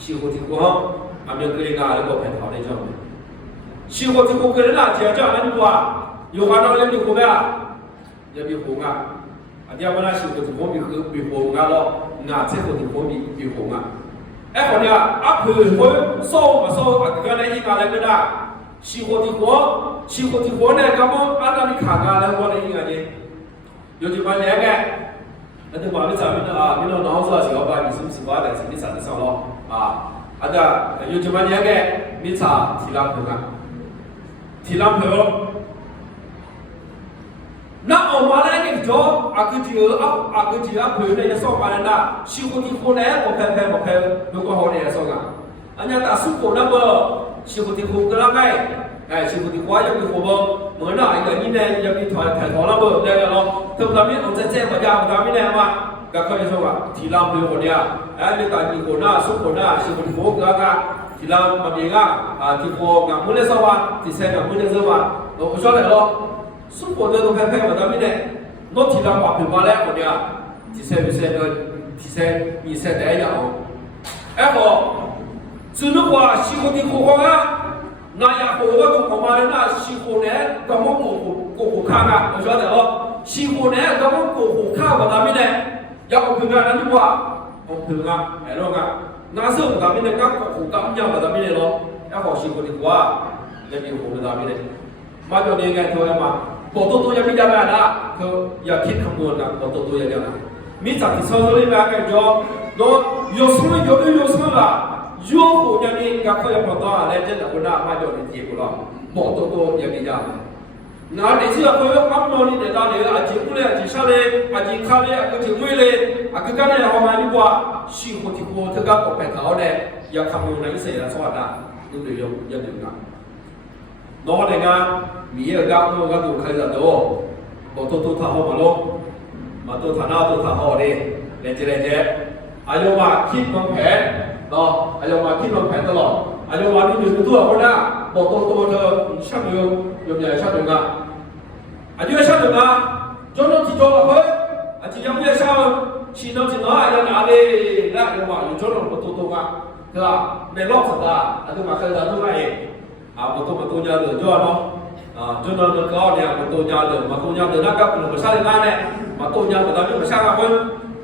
ชีโฮที่หัวอามีกรีงาหรือตัวแผ่นเท้าในจอมชีโฮที่หัวกรีงาเจ้านั่นว่า有看到有红啊，有红啊，啊，要不然是个红比红啊咯，那这个红比红啊。哎，我呢，啊，配合烧嘛烧，啊，个呢一家来个啦，西火的火呢，咁么按照你看啊，来我呢一个呢，有几万年个，那对话你咱们啊，你那脑子是要把你是不是把但是你啥子上咯啊？啊的，有几万年个，你查提拉盆啊，提拉盆咯。那我们来个叫阿个就阿朋友呢，上班啦，西火的火呢，我拍，如果好呢上啊，人家打苏火那个西火的火个啷个？哎，西火的火要比火不？我那一个你呢，要比抬头那个那个咯，特别我在这国家，我们呢嘛，个可以说啊，提拉朋友呢，哎，你打你火那苏火那西火的火个啷个？提拉嘛别个啊，提火个没得烧啊，提菜个没得烧啊，我不晓得咯。生活的都拍我咱们呢，我提到话平话咧，我哋啊，提升第一样哦。哎好，只能话西湖的火光啊，那呀火个都恐怕那西湖呢，咁我过看啊，我晓得哦。西湖呢，咁我过看我咱们呢，要平啊，那就话我平啊，系咯噶。那时候咱们呢，刚过咁样我咱们呢咯，哎好西湖的火啊，那就火咱们呢，马上你应该听嘛。บอกตัวยังไม่ได้นะเขาอยากคิดคำนวณนะบอกตัวยังได้นะมีจากที่เขาเรียกว่ากันจ่อโดนยกสมัยละยกหัวยังนี่กับเขายังพอต่ออะไรเจ้าคนน่ะมาจ่อในจีบเราบอกตัวยังไม่ได้นะเดี๋ยวที่เราเขาคำนวณนี่เดี๋ยวเราอาจจะพูดเลยอาจจะใช่เลยอาจจะข้าวเลยอาจจะไม่เลยอาจจะการเนี่ยเขามาดีกว่าสิ่งที่เขาถือกับออกไปเขาเนี่ยอยากคำนวณในเสียละสวัสดิ์ดูดูยังดูนะน้องเนี่ยนะมีเรื่องการเมืองก็ดูใครจะดูบอกตัวท่าหัวมาลงมาตัวท่าหน้าตัวท่าหัวดิเล่นเจอายุมาคิดวางแผนเนาะอายุมาคิดวางแผนตลอดอายุมาที่อยู่ตัวคนน่ะบอกตัวเธอช่างยมใหญ่ช่างหนึ่งอ่ะอายุช่างหนึ่งอ่ะจนเราที่โตแล้วเฮ้ยอาจจะยังไม่ได้ช่างชีนจีน้อยยังหนาเลยนะอายุมาอยู่จนเราตัวอ่ะเธอในรอบสัปดาห์อายุมาเคยจะตัวเองมาตัวยาเดือดจ่อเนาะจนเราก็เนี่ยมาตัวยาเดือดนะครับหรือมาสร้างงานเนี่ยมาตัวยาแต่ตอนนี้มาสร้างอะไร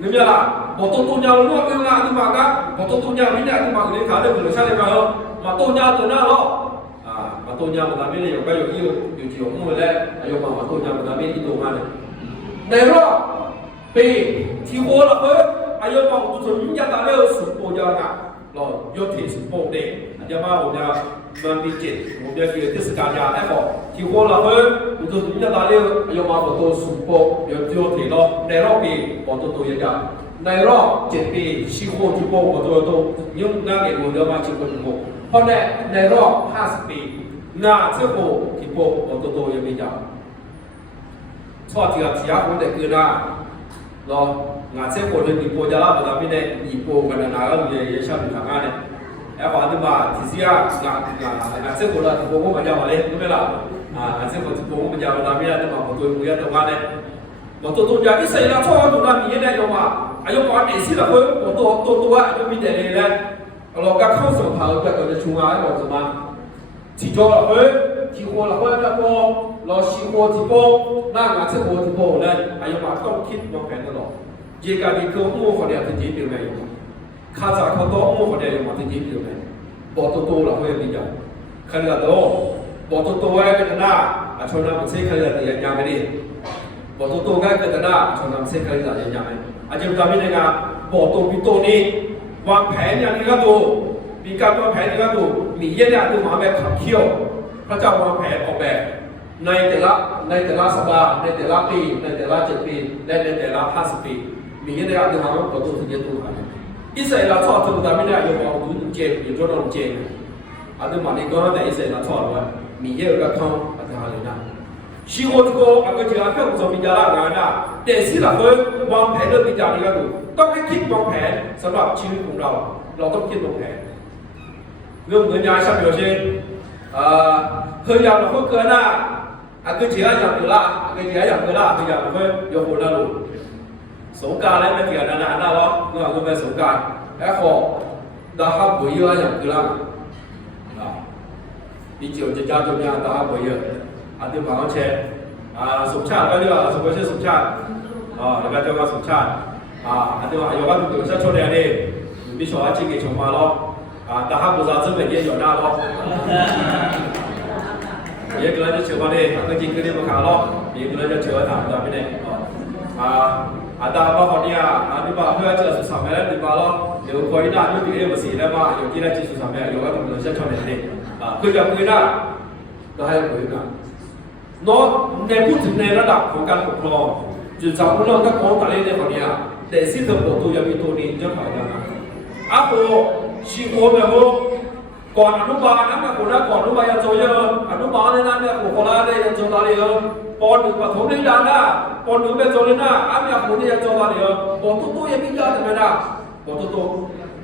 นี่เนี่ยล่ะบอกตัวยาเราเนี่ยเป็นงานที่มาครับบอกตัวยาไม่เนี่ยที่มาเรียนขาเดือดหรือสร้างอะไรมาตัวยาตัวนั้นหรอมาตัวยาแต่ตอนนี้อยู่ที่หัวมือแล้วอายุมาตัวยาแต่ตอนนี้ที่ตัวงานเนี่ยในรอบปีที่หัวเราเพิ่มอายุมาตัวนี้ยังตอนนี้สุดโปรยานะเรายกที่สุดโปรเด็กอาจจะมาผมเนี่ยมันมีจิตผมจะเกี่ยวกับเทศกาลยาแน่บอกที่หัวเราเพิ่มตัวนี้จะตอนนี้อายุมาตัวสุดโปรยกที่เราในรอบปีบอกตัวยังในรอบ7 ปีชีโคที่โปรบอกตัวยุ่งงานเกี่ยวกับเรื่องมาชีโคที่โปรเพราะในรอบ50 ปีงานเชื่อโปรที่โปรบอกตัวยังไม่ยาวชอบที่อาคนเด็กคือนะเรางานเชื่อโปรเรื่องที่โปรจะรับมาทำไม่ได้อีโปรกันนะก็ยังชอบอยู่ทางงานเนี่ยแล้วพอที่มาที่เสียงานเชื่อโปรเราที่โปรก็มันยาวเลยรู้ไหมล่ะงานเชื่อโปรที่โปรก็มันยาวทำไม่ได้ที่มาบอกตัวมือตัวงานเนี่ยบอกตัวอย่างที่ใส่ละชอบตรงนั้นมีได้ยังมาอายุก่อนเด็กสิละคนตัวอายุมีแต่เลยแล้วเราก็เข้าสู่ภาวะแบบจะชูงานบอกสมาที่จอละคนที่หัวละคนแล้วก็เราชีโคที่โป้หน้างานเชื่อโปรที่โป้นั่นอายุมาต้องคิดวางแผนตลอดเกี่ยวกับที่เขาโม่คนเดียวที่จีบอยู่ไหนข้าจากเขาโตโม่คนเดียวอยู่มาที่จีบอยู่ไหนบอกตัวละคนมีอย่างขนาดโตบอกตัวไว้กันหน้าชนน้ำมันเสียขนาดยังไม่ดีบอกตัวง่ายเกินแต่หน้าชนน้ำเสียขนาดยังไงอาจจะทำให้ในงานบอกตัวปีโตนี้วางแผนอย่างนี้ก็ดูมีการวางแผนอย่างนี้ก็ดูมีเยอะแยะดูหมาแบบขับเคี่ยวพระเจ้าวางแผนออกแบบในแต่ละสัปดาห์ในแต่ละปีในแต่ละ7 ปีและในแต่ละ50 ปีมีเยอะแยะดูหมาแบบตัวถึงเยอะตัวอะไรอิสราเอลชอบตัวแต่ไม่ได้ยกเอาดูเจมอยู่จนเราเจมอาจจะมาในก่อนแต่อิสราเอลชอบว่ามีเยอะก็ท่องอาจจะหาเลยนะชีวิตก็อาจจะเพิ่มความมีจาระงานนะแต่สิ่งเหล่านี้วางแผนเรื่องมีจาระก็ดูต้องให้คิดวางแผนสำหรับชีวิตของเราต้องคิดวางแผนเรื่องเงินยาชักเดียวเช่นเคยอยากเราเกินหน้าอาจจะอยากเกินละเคยอยากเกินละเคยอยากเรายกหัวเราสงการแล้วไม่เกี่ยวนะหรอกเมื่อเป็นสงการแล้วขอดาฮับบุยเยอะอย่างเกินละปีเจียวจะจ้าจมยาดาฮับบุยเยอะอาจจะบางเช่น สมชาติก็เรียกว่าสมมติชื่อสมชาติแล้วก็เจ้าก็สมชาติอันนี้ว่า有个有些छोटे ने比说啊这个穷嘛咯但他不知道这边也有那咯也可能就求嘛呢个经个的不看咯也可能就求他那边呢但包括你你把เพื่อจะสุดสามแล้วดีบ้า咯เดี๋ยวคุยได้ยุ่งที่ภาษีแล้วมาอยู่ที่นั่นที่สุดสามแล้ว有个有些छोटे呢คุยกับคุยได้ก็ให้คุยกันเนาะในพูดถึงในระดับของการปกครองจุดสำคัญเราต้องมองแต่ในคนนี้แต่สิ่งที่ผมตัวยังมีตัวนี้จะหายนะโอ้ชีโอแบบว่าก่อนอนุบาลนะมาคนละก่อนอนุบาลยังโจเยอะอนุบาลเนี่ยเนี่ยคนละเนี่ยยังโจตาเลยปอนหนึ่งปฐมนิยามนะปอนหนึ่งเป็นโจเลยนะเนี่ยคนนี้ยังโจตาเลยปอนตัวยังมียาทำไมนะปอนตัว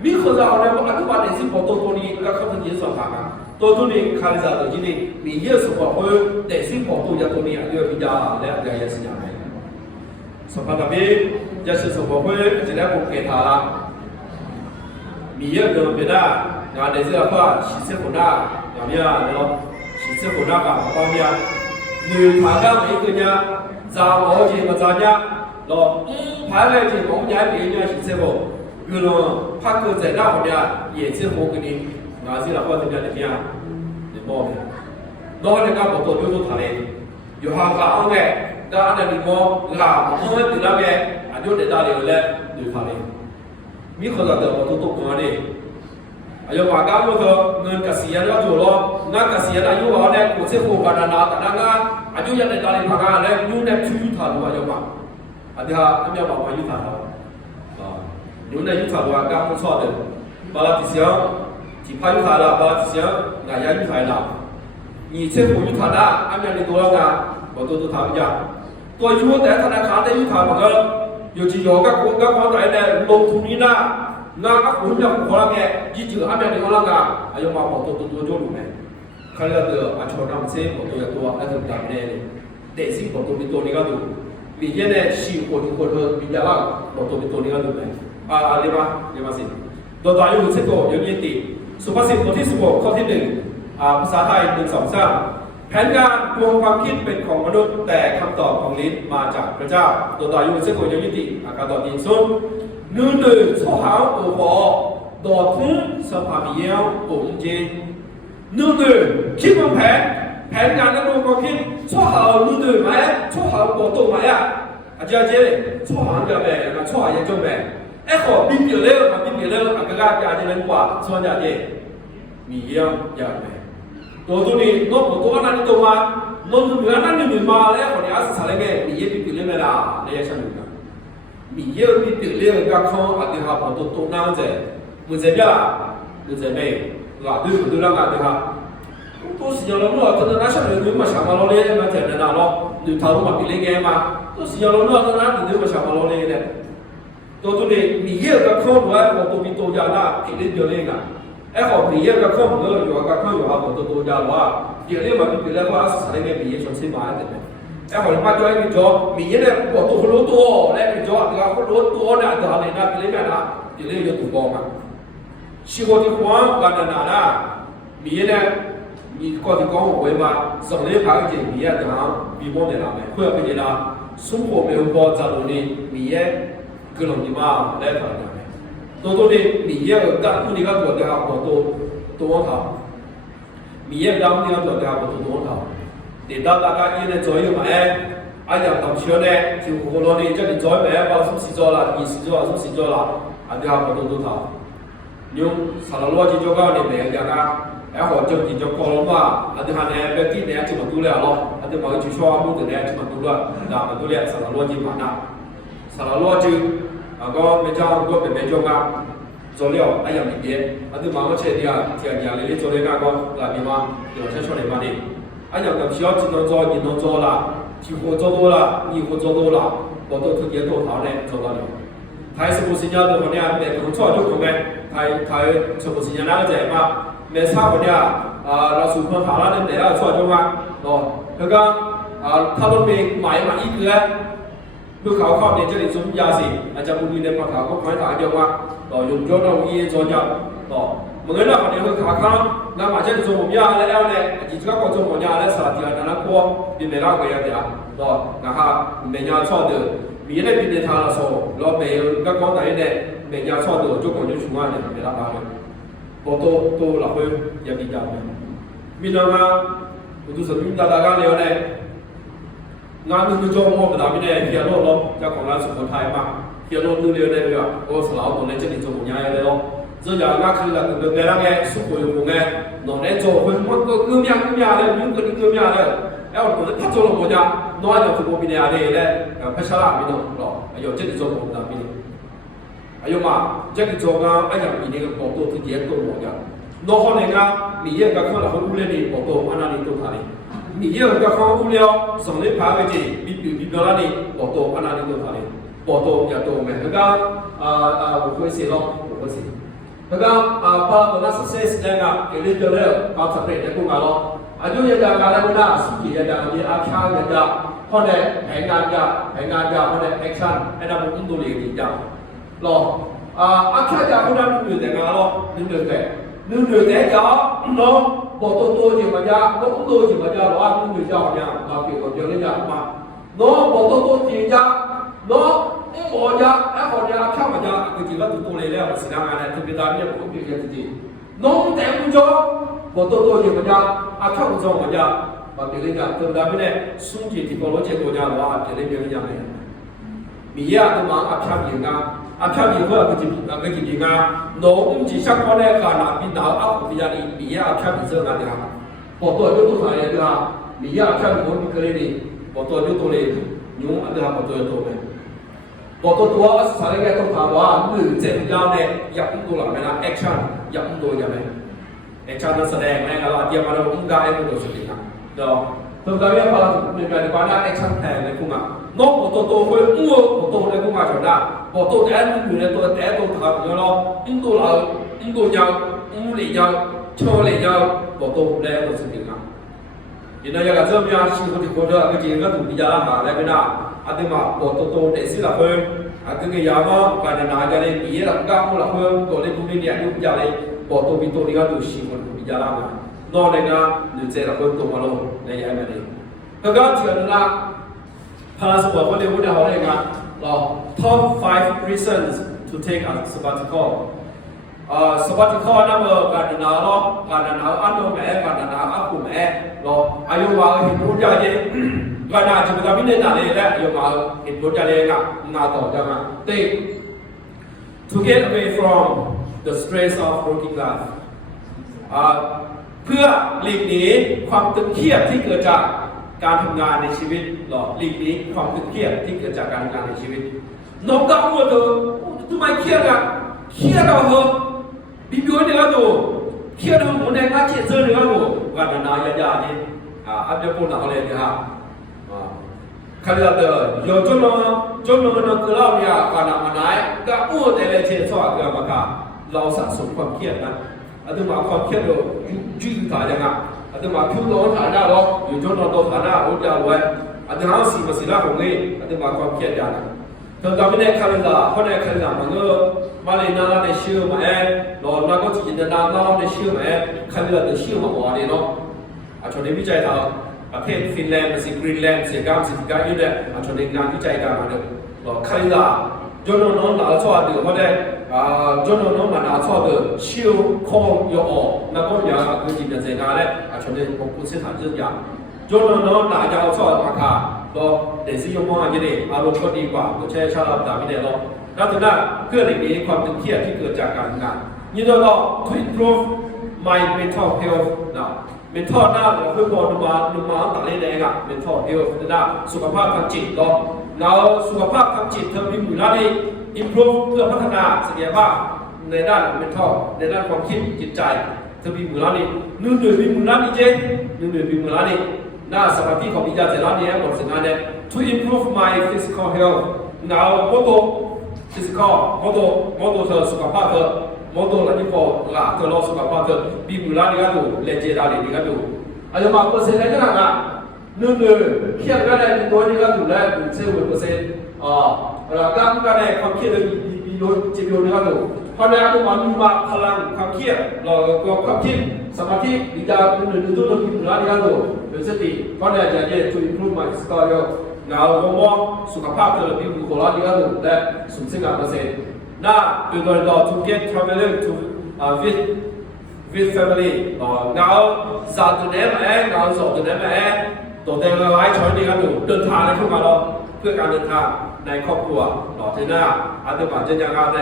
มีคนจะเอาเนี่ยอนุบาลเนี่ยสิ่งปอนตัวนี้ก็เขาเป็นยิ่งสำคัญตัวนี้คาริซาตัวนี้มีเยอะสุดกว่าคนแต่สิ่งปอนตัวยังตัวนี้เยอะมียาและยังยังสิ่งอะไรสำคัญแบบนี้จะสื่อสารเพื่อจะได้ผมเกิดฐานะมีเยอะเกินไปได้งานในเรื่องว่าชีเซคนได้อย่างนี้เนาะชีเซคนได้กับพ่อเนี่ยหนึ่งฐานะไม่เกินเนี่ยจะเอาจริงมาจะเนี่ยเราภายในจริงของเนี่ยเป็นเนี่ยชีเซคนคือเราพักเกิดใจได้คนเนี่ย也是活给你งานที่เราพูดถึงเนี่ยเนี่ยเดี๋ยวบอกน้องในการบอกตัวด้วยตัวฐานเองอยู่ห่างกันเอาไงก็อันนั้นมองหลับมองไม่ตื่นแล้วไงอายุเด็กตาเดียวเลยดูทะเลมีคนจะเดินมาทุกๆคนนี่อายุว่าก้าวเถอะเงินเกษียณแล้วอยู่รอเงินเกษียณอายุเราเนี่ยกูเชื่อกูกันนานแต่นั่งงานอายุยังเด็กตาเดียวพักงานแล้วยูเนี่ยชื่อยุทธาดูอายุว่าอันนี้ฮะอันนี้บอกว่ายุทธาดูยูเนี่ยยุทธาดูก้าวมันชอบเดินบาลติเสียที่พายุทธาละบาลติเสียงานยังยุทธาละ你เชื่อกูยุทธาละอันนี้ในตัวเราเนี่ยบอกตัวทำอย่างตัวยูแต่ธนาคารได้ยุทธาเหมือนกันอยู่ที่有个国家方面呢，ลงทุนนี้นะงานก็คุณจะขอละแกยี่จื่ออันนี้ของเรางานอายุมาบอกตัวจรู้ไหมใครจะเดือดชนน้ำเสียบอกตัวแล้วถึงดับแน่เลยเด็กสิ่งบอกตัวนี้ก็ดูมีเยอะแน่ชีวคนทุกคนมีเยอะมากบอกตัวนี้ก็ดูไหมเรียกมาสิตัวต่ออายุถึงสิบโกยังยินดีสุภาษิตบทที่16ข้อที่1ภาษาไทย1 2 3แผนการรวมความคิดเป็นของมนุษย์แต่คำตอบของลิ้นมาจากพระเจ้าตัวต่ออยู่เส้นโกยยุติอาการต่อดินซุนนู่นเลยชั่วหาวตัวพอดอทุ่งสภาพเยี่ยวปุ่มเจนนู่นเลยคิดวางแผนการรวมความคิดชั่วหาวนู่นเลยไหมชั่วหาวตัวโตไหมอาจารย์เจเลยชั่วหาวจะแบ่งชั่วหาวยังจะแบ่งขอบินเปลี่ยนเรื่องบินเปลี่ยนเรื่องอาการการจะเล่นกว่าส่วนใหญ่เจมีเยี่ยมอย่างไรตัวนี้นกตัวนั้นตัวมาน้องเหนือนั้นเหนือมาแล้วคนนี้อาศัยอะไรเงี้ยมีเยอะปีเลี้ยงไม่ได้เนี่ยฉันรู้นะมีเยอะปีเลี้ยงก็เขาอาจจะหาตัวนั่งเจมือเจ็บยามือเจ็บไม่หลับดูร่างกายนะครับตัวสิ่งเราเนาะตอนนั้นฉันรู้มาชามาเราเลยมาเจอเนี่ยนะเราดูทารุณมาปีเลี้ยงไงมาตัวสิ่งเราเนาะตอนนั้นรู้มาชามาเราเลยเนี่ยตัวนี้มีเยอะก็เขาด้วยตัวมีตัวยาหน้าปีเลี้ยงเยอะเลยนะขอปีเยี่ยมก็ข้อมูลอยู่กับข้อมูลของตัวยาวว่าเดี๋ยวนี้มันเป็นเรื่องว่าสารเนี่ยปีเยี่ยมชนสิ้นมาแต่ขอมาจอยมีจอปีเยี่ยมเนี่ยบอกตัวรู้ตัวแล้วมีจอเดี๋ยวเขารู้ตัวเนี่ยเดี๋ยวอะไรนะปีเยี่ยมนะเดี๋ยวนี้จะถูกบอกมาชีวิตที่ความกันนานนะปีเยี่ยมเนี่ยมีข้อที่ก้องไว้มาสองเรื่องภาคจริงปีเยี่ยมจะหาปีโมเนี่ยนะเพื่อเป็นยังไงสุ่มหัวเมลพอจะรู้นี่ปีเยี่ยมคือหลงที่มาได้ผ่านตัวนี้มีเยอะกับผู้นี้ก็ตัวเดียวกับตัวเขามีเยอะกับผู้นี้ก็ตัวเดียวกับตัวเขาเดี๋ยวตาการยินในจอยอยู่ไหมอันอย่างทำเชื่อเนี่ยที่หัวเราเนี่ยจะในจอยไหมว่าสุ่มสีจอละมีสีจอสุ่มสีจอละอันเดียวกับตัวเขายุ่งสารล้อจีจอก็เนี่ยแบบอย่างนั้นหัวจงจีจอก็ลงว่าอันเดียวเนี่ยแบบที่เนี่ยจะมาดูแลเราอันเดียวมาจีชัวร์มุ่งแต่เนี่ยจะมาดูแลด่ามาดูแลสารล้อจีมาหน้าสารล้อจีก็ไม่เจ้าก็เป็นไม่จงกัน做料哎呀里边啊对妈妈吃的啊天天里做的那个那边嘛有些说的嘛的哎呀那需要只能做你能做了几乎做多了你乎做多了我都特别多好呢做到了他是不是人家的话呢每个错就可能他是不是人家那个在嘛没差不呢老鼠碰好了的没了错就嘛哦这个他都没买嘛一个เมื่อเขาเข้าในเจริญสมยาสิอาจารย์บุญในปากเขาคอยถามเดียวว่าต่อยุนยศเราเยี่ยจอนยับต่อเมื่อนั้นเราเนี่ยคือขาข้าง那马这里做我们家来了呢，你这个搞做我们家来啥地方？那锅比没那个样的啊，喏，那哈没家炒的，米那比那他那说，然后没有个光台呢，没家炒的就感觉出来的没那办法，我都那会也比较的，米那个我就是米大大干了呢，俺们做我们那边呢，铁路咯，叫广南是国泰嘛，铁路路了那个，我是老多呢，这里做我们家的咯。这家那去了，那别人哎，出国有空哎，弄来做会么个各面的，有个的各面的，哎，我们他做了国家，哪有做国民的啊？嘞，拍下来没弄咯，哎呦，这里做我们那边，哎呦嘛，这里做个哎呀，比那个广东直接多我家，那好那个，你也个看了很无聊的广东，安那里都他的，你也个看无聊，上来爬个去，比那里广东安那里都他的，广东也多没，那个我会写咯，我会写。那个apa guna sukses dengan keliru kau sampai dia pun kalau aju yang dah guna suki yang dah dia action yang dah hone hengan dah hone action ada mungkin tu lagi dah lo action dah guna nunggu dengan lo nunggu deh jauh lo botol je macam botol je macam lo nunggu jauh yang kau kau jalan jauh mah lo botol je lo我家哎，我家看我家个几个都来了，是两个人特别大面我别自己，弄在不着，我多就我家啊看不着我家，把别人家特别大面呢，送去提高了结果家的话，别人家没，米呀都忙啊偏平啊，啊偏平或者个几平啊，弄几相关的个哪边哪啊比较的米呀偏平这那的啊，我多就多啥呀对吧？米呀偏平我比个的，我多就多嘞，牛啊对吧？我多就多呗。我都多啥那个都谈话，女正要呢入唔到嚟咩啦 ？action 入唔到入咩 ？action 都แสดง咩噶啦？เดี๋ยวมาเราอุ้งกายให้ดูสุดที่นะเดี๋ยวตัวการเนี่ยพอเราเป็นการที่ว่าน่า action แทนเลยคุณอ่ะนกตัวโตคุยอู้ตัวเลยคุณอ่ะจนได้ตัวแต่อยู่ในตัวแต่ตัวทำอยู่แล้วอุ้งตัวเราอุ้งตัวยาวอุ้งเหลี่ยาวโชว์เหลี่ยาวตัวแล้วตัวสุดที่นะยินดีกับเจ้าพี่อาชีพที่คนเดียวก็จริงก็ถูกพิจารณาแล้วไม่ได้อาทิตย์มาตัวเด็กสิละเพิ่มอาทิตย์ก็ยาวมาการนาจะเลยปีละก้าวละเพิ่มตัวเล็กตัวนี้เนี่ยยุบจะเลยตัวมีตัวนี้ก็ดูชีคนถูกพิจารณานอกเลยนะหรือเจละเพิ่มตัวมาลงในยังไงเลยแล้วก็เชื่อนะพาสปอร์ตก็เรียกว่าจะเอาอะไรกันเรา top 5 reasons to take a sabbatical sabbatical นั่นเมื่อการนาเราการนาอันโนแม่การนาอักุแม่เราอายุว่าเห็นรู้ใจเองการนาจะเป็นการพิจารณาเลยแหละอายุว่าเห็นรู้ใจเองอ่ะนาต่อจะมาตี to get away from the stress of working life เพื่อหลีกหนีความตึงเครียดที่เกิดจากการทำงานในชีวิตหรอหลีกหนีความตึงเครียดที่เกิดจากการทำงานในชีวิตน้องก้าวหัวเธอทำไมเครียดอ่ะเครียดเอาเหรอบีบอยู่ในกระดูกเครียดเอาหมดในกระเจี๊ยบเจอในกระดูกการนานๆยาๆนี่อันเดียวพูดหนักเลยนะครับขณะเดียวอยู่จนเราเกิดเราเนี่ยการนำมาไหนก็อู้แต่ละเชื่อสอดเกิดมาค่ะเราสะสมความเครียดนะอาจจะมาความเครียดเรายืดถ่ายยังไงอาจจะมาคิ้วโดนถ่ายหน้าเราอยู่จนเราโดนถ่ายหน้าโอ้ยาวไว้อาจจะหาสีมาสีหน้าของนี่อาจจะมาความเครียดอย่างนั้นเธอจำไม่ได้คาลินดาเพราะในคาลินดามันก็มาเลยน่าในชื่อมาเองเราน่าก็จินตนาการในชื่อมาเองคาลินดาในชื่อมาว่าเนี่ยเนาะอาจจะได้วิจัยทางประเทศฟินแลนด์สิกรีนแลนด์เสียการสิทธิการอยู่เนี่ยอาจจะได้งานวิจัยการมาเนี่ยเราคาลินดาจนน้องหลานชอบดูเพราะเนี่ยจนน้องมันชอบดูชื่อคงยอแล้วก็อย่างคือจินตนาการเนี่ยอาจจะได้ผมพูดเส้นทางเรื่องอย่างจนน้องหลานจะเอาชอบมาค่ะก็เดี๋ยวสิ่งมองอย่างนี้อารมณ์ก็ดีกว่าก็ใช้ชาลับดามิเนลล์แล้วถึงนั้นเพื่อหลีกเลี่ยงความตึงเครียดที่เกิดจากการทำงานยิ่งเรา to improve my mental health นะ mental น่าเราเพื่อพอนุ่มตัดเล่นเองอะ mental health นะสุขภาพทางจิตเราแล้วสุขภาพทางจิตเธอมีมูลค่าที่ improve เพื่อพัฒนาศักยภาพในด้าน mental ในด้านความคิดจิตใจเธอมีมูลค่าที่หนึ่งมีมูลค่าที่เจหนึ่งมีมูลค่าที่น่าสมาธิของพิจารณาเนี่ยหมดสิ่งนั้นเนี่ย to improve my physical health เราโมโต physical โมโตเธอสุขภาพเธอโมโตแล้วนี่พอละเธอรอสุขภาพเธอบีบุรานี่ก็ดูเลเจดานี่ก็ดูอาจจะมาเปอร์เซ็นต์อะไรก็ได้นะหนึ่งเครียดก็ได้ตัวนี้ก็ดูแลดูเซลล์เปอร์เซ็นต์แล้วกล้ามก็ได้ความเครียดมีโดนจีบโดนนี่ก็ดูพ ราะนั้นตัวมันมีมาพลังความเครียดเราก็ความคิดสมาธิวิจารณ์หนึ่งตัวนึงร้านนี้ก็เป็นสติเพราะนั้นจะเรียน to improve my score เงาโมสุขภาพเธอมีบุคลากรและสูงสิ่งการเกษตรน่าเป็นตัวต่อ to get traveling to with family เงาสาตัวนี้มาเงาสองตัวนี้มาตัวเต็มละลายช้อยนี้ก็ดูเดินทางเข้ามาเราเพื่อการเดินทางในครอบครัวต่อที่หน้าอาจจะมาเจนยังไง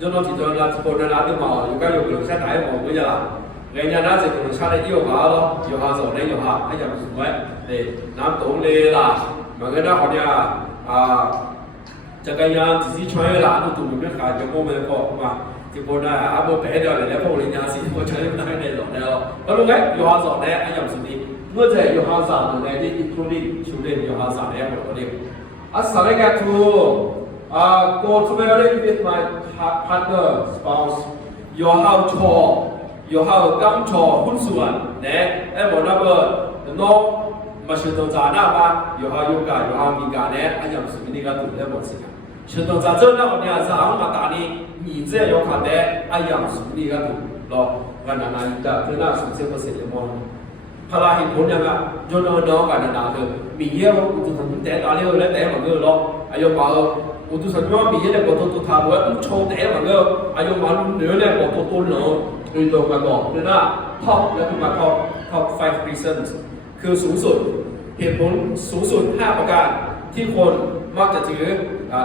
จนเราที่จะเราที่คนนั้นอาจจะมาอยู่ก็อยู่กับชาติไหนมองก็จะละเรื่องนั้นจะกับชาติที่อยู่หาเราอยู่หาสองนี้อยู่หาให้ยังสวยเนี่ยน้ำตกเลยล่ะมันก็ได้คนเนี่ยจักรยานที่ช่วยล่ะนู่นตัวมันไม่ขาดจะโม่ไม่พอมาที่คนนั้นอาบุเป้เดียวเลยแล้วพวกเรียนยาสีพวกใช้ไม่ได้ในหลอดแล้วเพราะรู้ไหมอยู่หาสองนี้ให้ยังสุดนี้เมื่อเจออยู่หาสามเนี่ยที่ including children อยู่หาสามเนี่ยหมดเลยAsal I to go traveling with my partner, spouse, your house chore, your house gam chore, หุ้นส่วนเนี่ยไอ้หมดแล้วก็น้องมาเชิญตัวจ่าหน้าบ้าน your house yoga, your house มีการเนี่ยไอ้อย่างสิ่งนี้ก็ถูกได้หมดสิครับเชิญตัวจ่าเจ้าหน้าคนเนี่ยสาวมาตานี้มีเจ้าโยคะเนี่ยไอ้อย่างสิ่งนี้ก็ถูกรอกันนานๆจะเพื่อหน้าสุดเสียเปอร์เซ็นต์เลยมั้งพลาหินผลยังไงจนน้องกันนานๆเลยมีเยอะอุตุสัญญาแต่ตาเลี้ยวและแต่มันก็รออายุมาอุตุสัญญามีเยอะเนี่ยปตัวทารวยโชว์แต่มันก็อายุมาเนื้อเนี่ยปตัวต้นเนาะดูตรงกันก่อนเนี่ยนะท็อปแล้วก็มาท็อป5 reasons คือสูงสุดเหตุผลสูงสุด5ประการที่คนมักจะถือ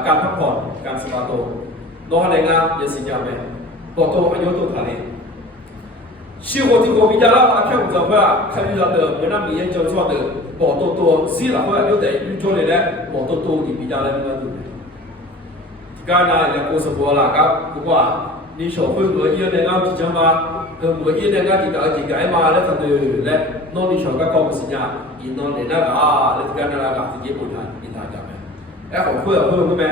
การพักผ่อนการสบายตัวน้องอะไรเงี้ยยังสิ่งยังไงปตัวอายุตัวทะเลชีวิตที่ผมพิจารณาแค่ผมจะว่าใครจะเดินเมื่อนั้นมีเงินจะช่วยเดินบอกตัวสิละเพราะเดี๋ยวแต่ยุ่งช่วยเลยแหละบอกตัวที่พิจารณาเงินดูการนั้นอย่างกูสมบูรณ์ละครับกูว่านี่ชอบคุยเมื่อเย็นเนี่ยเราที่จะมาเมื่อเย็นเนี่ยก็ที่จะไอ้มาแล้วทำเลยและน้องนี่ชอบก็กองสัญญาอีน้องเนี่ยนะแล้วที่การนั้นก็ที่ญี่ปุ่นทานอินทาจามไอ้ของเพื่อนใช่ไหม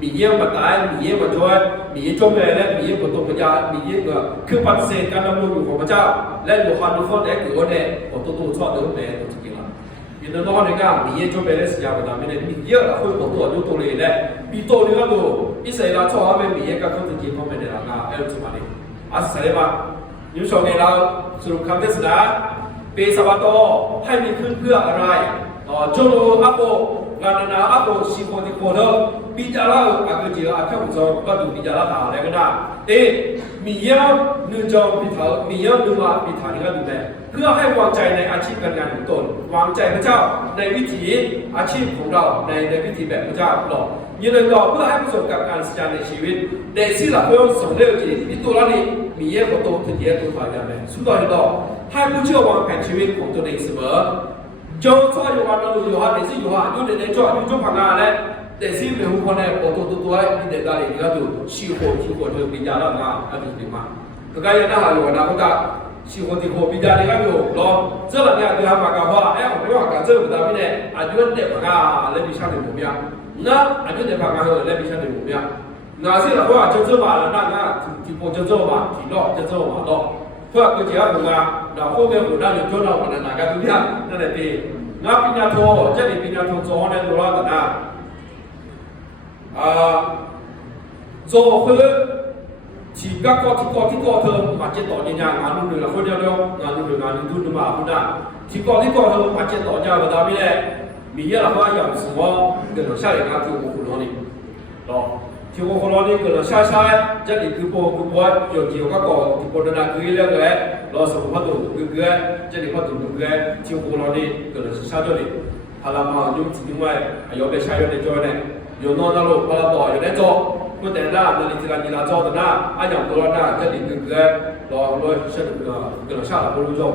มีเยี่ยมมาตายมีเยี่ยมมาช่วยมีเยี่ยมจมเลยและมีเยี่ยมประตูปัญญามีเยี่ยมคือปฏิเสธการดำรงอยู่ของพระเจ้าและอยู่ความรู้ข้อแรกคือว่าเนี่ยประตูชอบเดินไปตัวจริงๆละยินดีน้องเนี่ยก็มีเยี่ยมจมเลยและสัญญาประจำไม่ได้มีเยอะละคุยประตูอยู่ตัวเลยและปีโตนี่ก็ดูอิสราเอลชอบไม่มีเยี่ยมก็เขาจริงๆเขาไม่ได้ละก็เอลจุมานี่อาศัยว่ายุชงเองเราสรุปคำเทศนาปีสวัสดิ์ให้มีขึ้นเพื่ออะไรจงรู้อัปโปงานนาอัปโปสิโคติโคเดอพิจารณาอักจิอาแค่ผมจะก็ดูพิจารณาอะไรก็ได้มีเยอะนึกจองพิธามีเยอะนึกว่าพิธานี่ก็ดูแลเพื่อให้วางใจในอาชีพการงานของตนวางใจพระเจ้าในวิถีอาชีพของเราในวิถีแบบพระเจ้าหรอกยืนยันต่อเพื่อให้ประสบกับการสัจจในชีวิตในสิ่งเหล่านี้สำเร็จจริงมีตัวเรานี่มีเยอะกว่าตัวถึงเยอะตัวถอยกันเลยสุดท้ายต่อให้ผู้เชื่อวางแผนชีวิตของตัวเองเสมอ就做有话那路有话，你是有话，有的人做有做旁啊嘞，但是没有可能，我都你在那里你那都熄火就比较了嘛，那就是嘛。这个人那还有那个熄火的火比较那个有咯，这两年对他们讲话，哎，我们话讲这个咱们呢，啊，有的旁啊，来比上的目标，那啊有的旁啊来比上的目标，那是的话就这嘛了，那提波就这嘛，提咯就这嘛咯。เพื่อกุศลของเราเราพวกเรื่องของเราอยู่จนเราคนนั้นกันทุกอย่างนั่นแหละพี่งานปัญญาโทจะมีปัญญาโทโจในตัวเราแต่นะโจคือที่ก็เธอมาเจตต่อเนี่ยงานนู่นนี่เราคนเดียวงานนู่นงานนู่นมาคุณน่ะที่ก็เธอมาเจตต่อเนี่ยก็ได้ไม่ได้มีเยอะเราก็อย่างสมมติเกิดเราใช้งานที่โอ้โหนี่รอที่โอ้โหนี่เกิดเราใช้จะดีคือพวก有几个搞ที่คนนั้นคือเรื่องอะไรเราสมมติตัวคือจะดีพอตัวคือที่โอ้โหนี่เกิดเราใช้ด้วยพลังมายุ่งจริงไหมอายุไปใช้อยู่ในจอเนี่ยอยู่นอนนั่งลงพลังต่ออยู่ในจอก็แต่หน้าในที่การยิงจอแต่หน้าอันอย่างตัวหน้าจะดีคือเราใช้เกิดเราใช้เรารู้จบ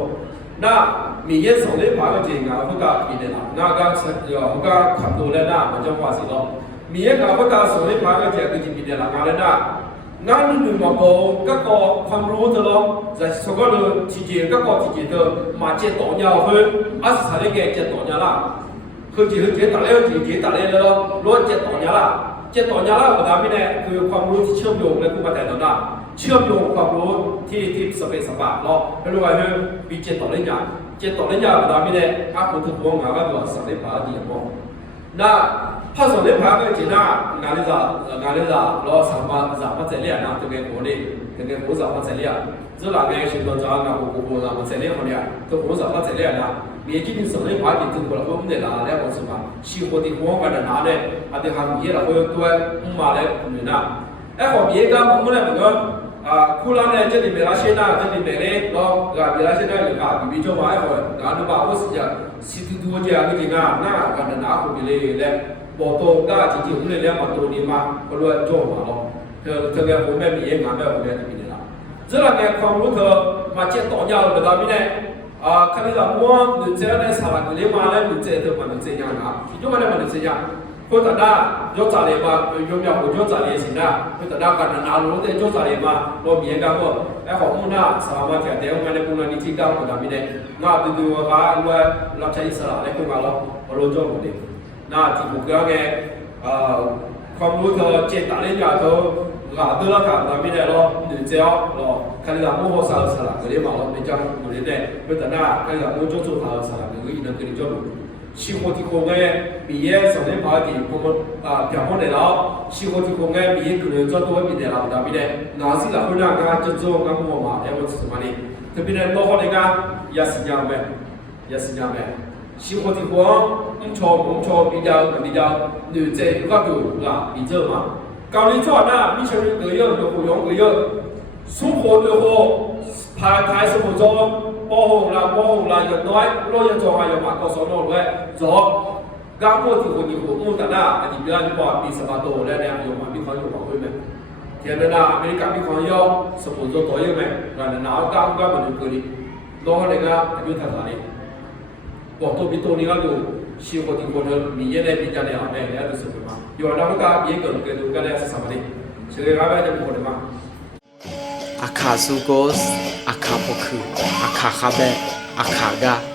หน้ามีเยอะสองเรื่องผ่านก็จริงอ่ะพวกก็มีเนี่ยหน้าก็พวกก็ขับตัวแล้วหน้ามันจะว่าสิเรามีเยอะกับพวกก็สองเรื่องผ่านก็จริงก็จริงมีเนี่ยหลังงานแล้วหน้างานหนึ่งมาบอกก็ก็ความรู้เธอหรอกแต่สกุลที่เจก็ก็ที่เจเธอมาเจต่อยาวคืออาศัยแก่เจต่อยาวละคือเจตัดแล้วเจตัดแล้วรู้เจต่อยาวละเจต่อยาวละก็ทำไม่ได้คือความรู้ที่เชื่อมโยงและผู้มาแต่ต่อหน้าเชื่อมโยงความรู้ที่สเปซสปาเนาะไม่รู้ว่าคือปีเจต่อเล่นยาเจต่อเล่นยาก็ทำไม่ได้อาคุณถูกมองหาว่าตัวสังเกตผ่านดีอย่างมองน่า他说的爬个进啊，俺的老上班在练啊，这个国内这个不上班在练，这那个行动上啊，我上班在练好的，都不上班在练啊。面积的上的话就过了，我们在拿两个是嘛，西湖的黄花的拿的，啊的还米了，或者多马来米呐，哎好米个我们那个啊，苦了呢，这里面那些呢，这里面的老啊，米那些呢有个比较嘛，哎好，俺都把我是讲，西都多讲个的啊，那俺的拿回来嘞。报道噶自己屋里两万多年嘛，后来做嘛咯，这个后面米也俺们后面就比的啦。这两个矿路头嘛，见到鸟了到边呢？啊，看那个我你这样的啥个，你妈嘞，你这都不能这样啊，就嘛不能这样。或者那要咋的嘛？有苗有咋的行啦？或者那个拿路的要咋的嘛？我米干过，哎，好木那啥嘛？天天我们那工人你听讲过到边呢？那对对我讲，我拉车一次啦，那工嘛咯，我老做过的。那ที่ผมก็ไงความรู้เธอเจตนาเรื่องอย่างเธอหาตัวละกันเราไม่ได้หรอกหนึ่งเจ้าหรอกคันเราโม่หัวสารสลักก็เรียกว่าเราไม่จำไม่ได้เพราะแต่หน้าคันเราโม่โจ้โจ้สารสลักก็อีนั่นก็เรียกว่าชีวิตที่คงไงมีเยอะสมัยพาดีผมเพียงพอได้แล้วชีวิตที่คงไงมีเยอะคือจะตัวมีได้เราได้ไม่ได้น่าสิเราคนนั้นก็จะโจ้ก็มัวมาแล้วมันสมัยนี้ถ้าเป็นตัวคนนี้ก็ยาสิยามไหมยาสิยามไหมชีวิตที่ควง比较女仔有个度啦，比这嘛。搞你做那米前个月有不用个月，生活的话排生活中保护啦有น้อยเราจะ做还有嘛，告诉我们做。刚过ที่คนญี่ปุ่นมุ่งแต่หน้าอดีตเดือนที่บอกปีสมาโตแล้วเนี่ย有嘛มีความ有ความไหมเทียนนะอเมริกามีความย่อสมุนตัวตัวยังไงกันหนาวก้าวมันอยู่เกินลองอะไรก็อายุเท่าไหร่บอกตัวพี่ตัวนี้ก็อยู่ชีวิตที่คนมีเยอะได้ปีจันทร์อะไรเนี่ยดูสุดมาอยู่แล้วก็มีเกิดดูกันได้สักวันนี้เชื่อว่าจะเป็นคนมา Akasugos, Akapoku, Akakabe, Akaga.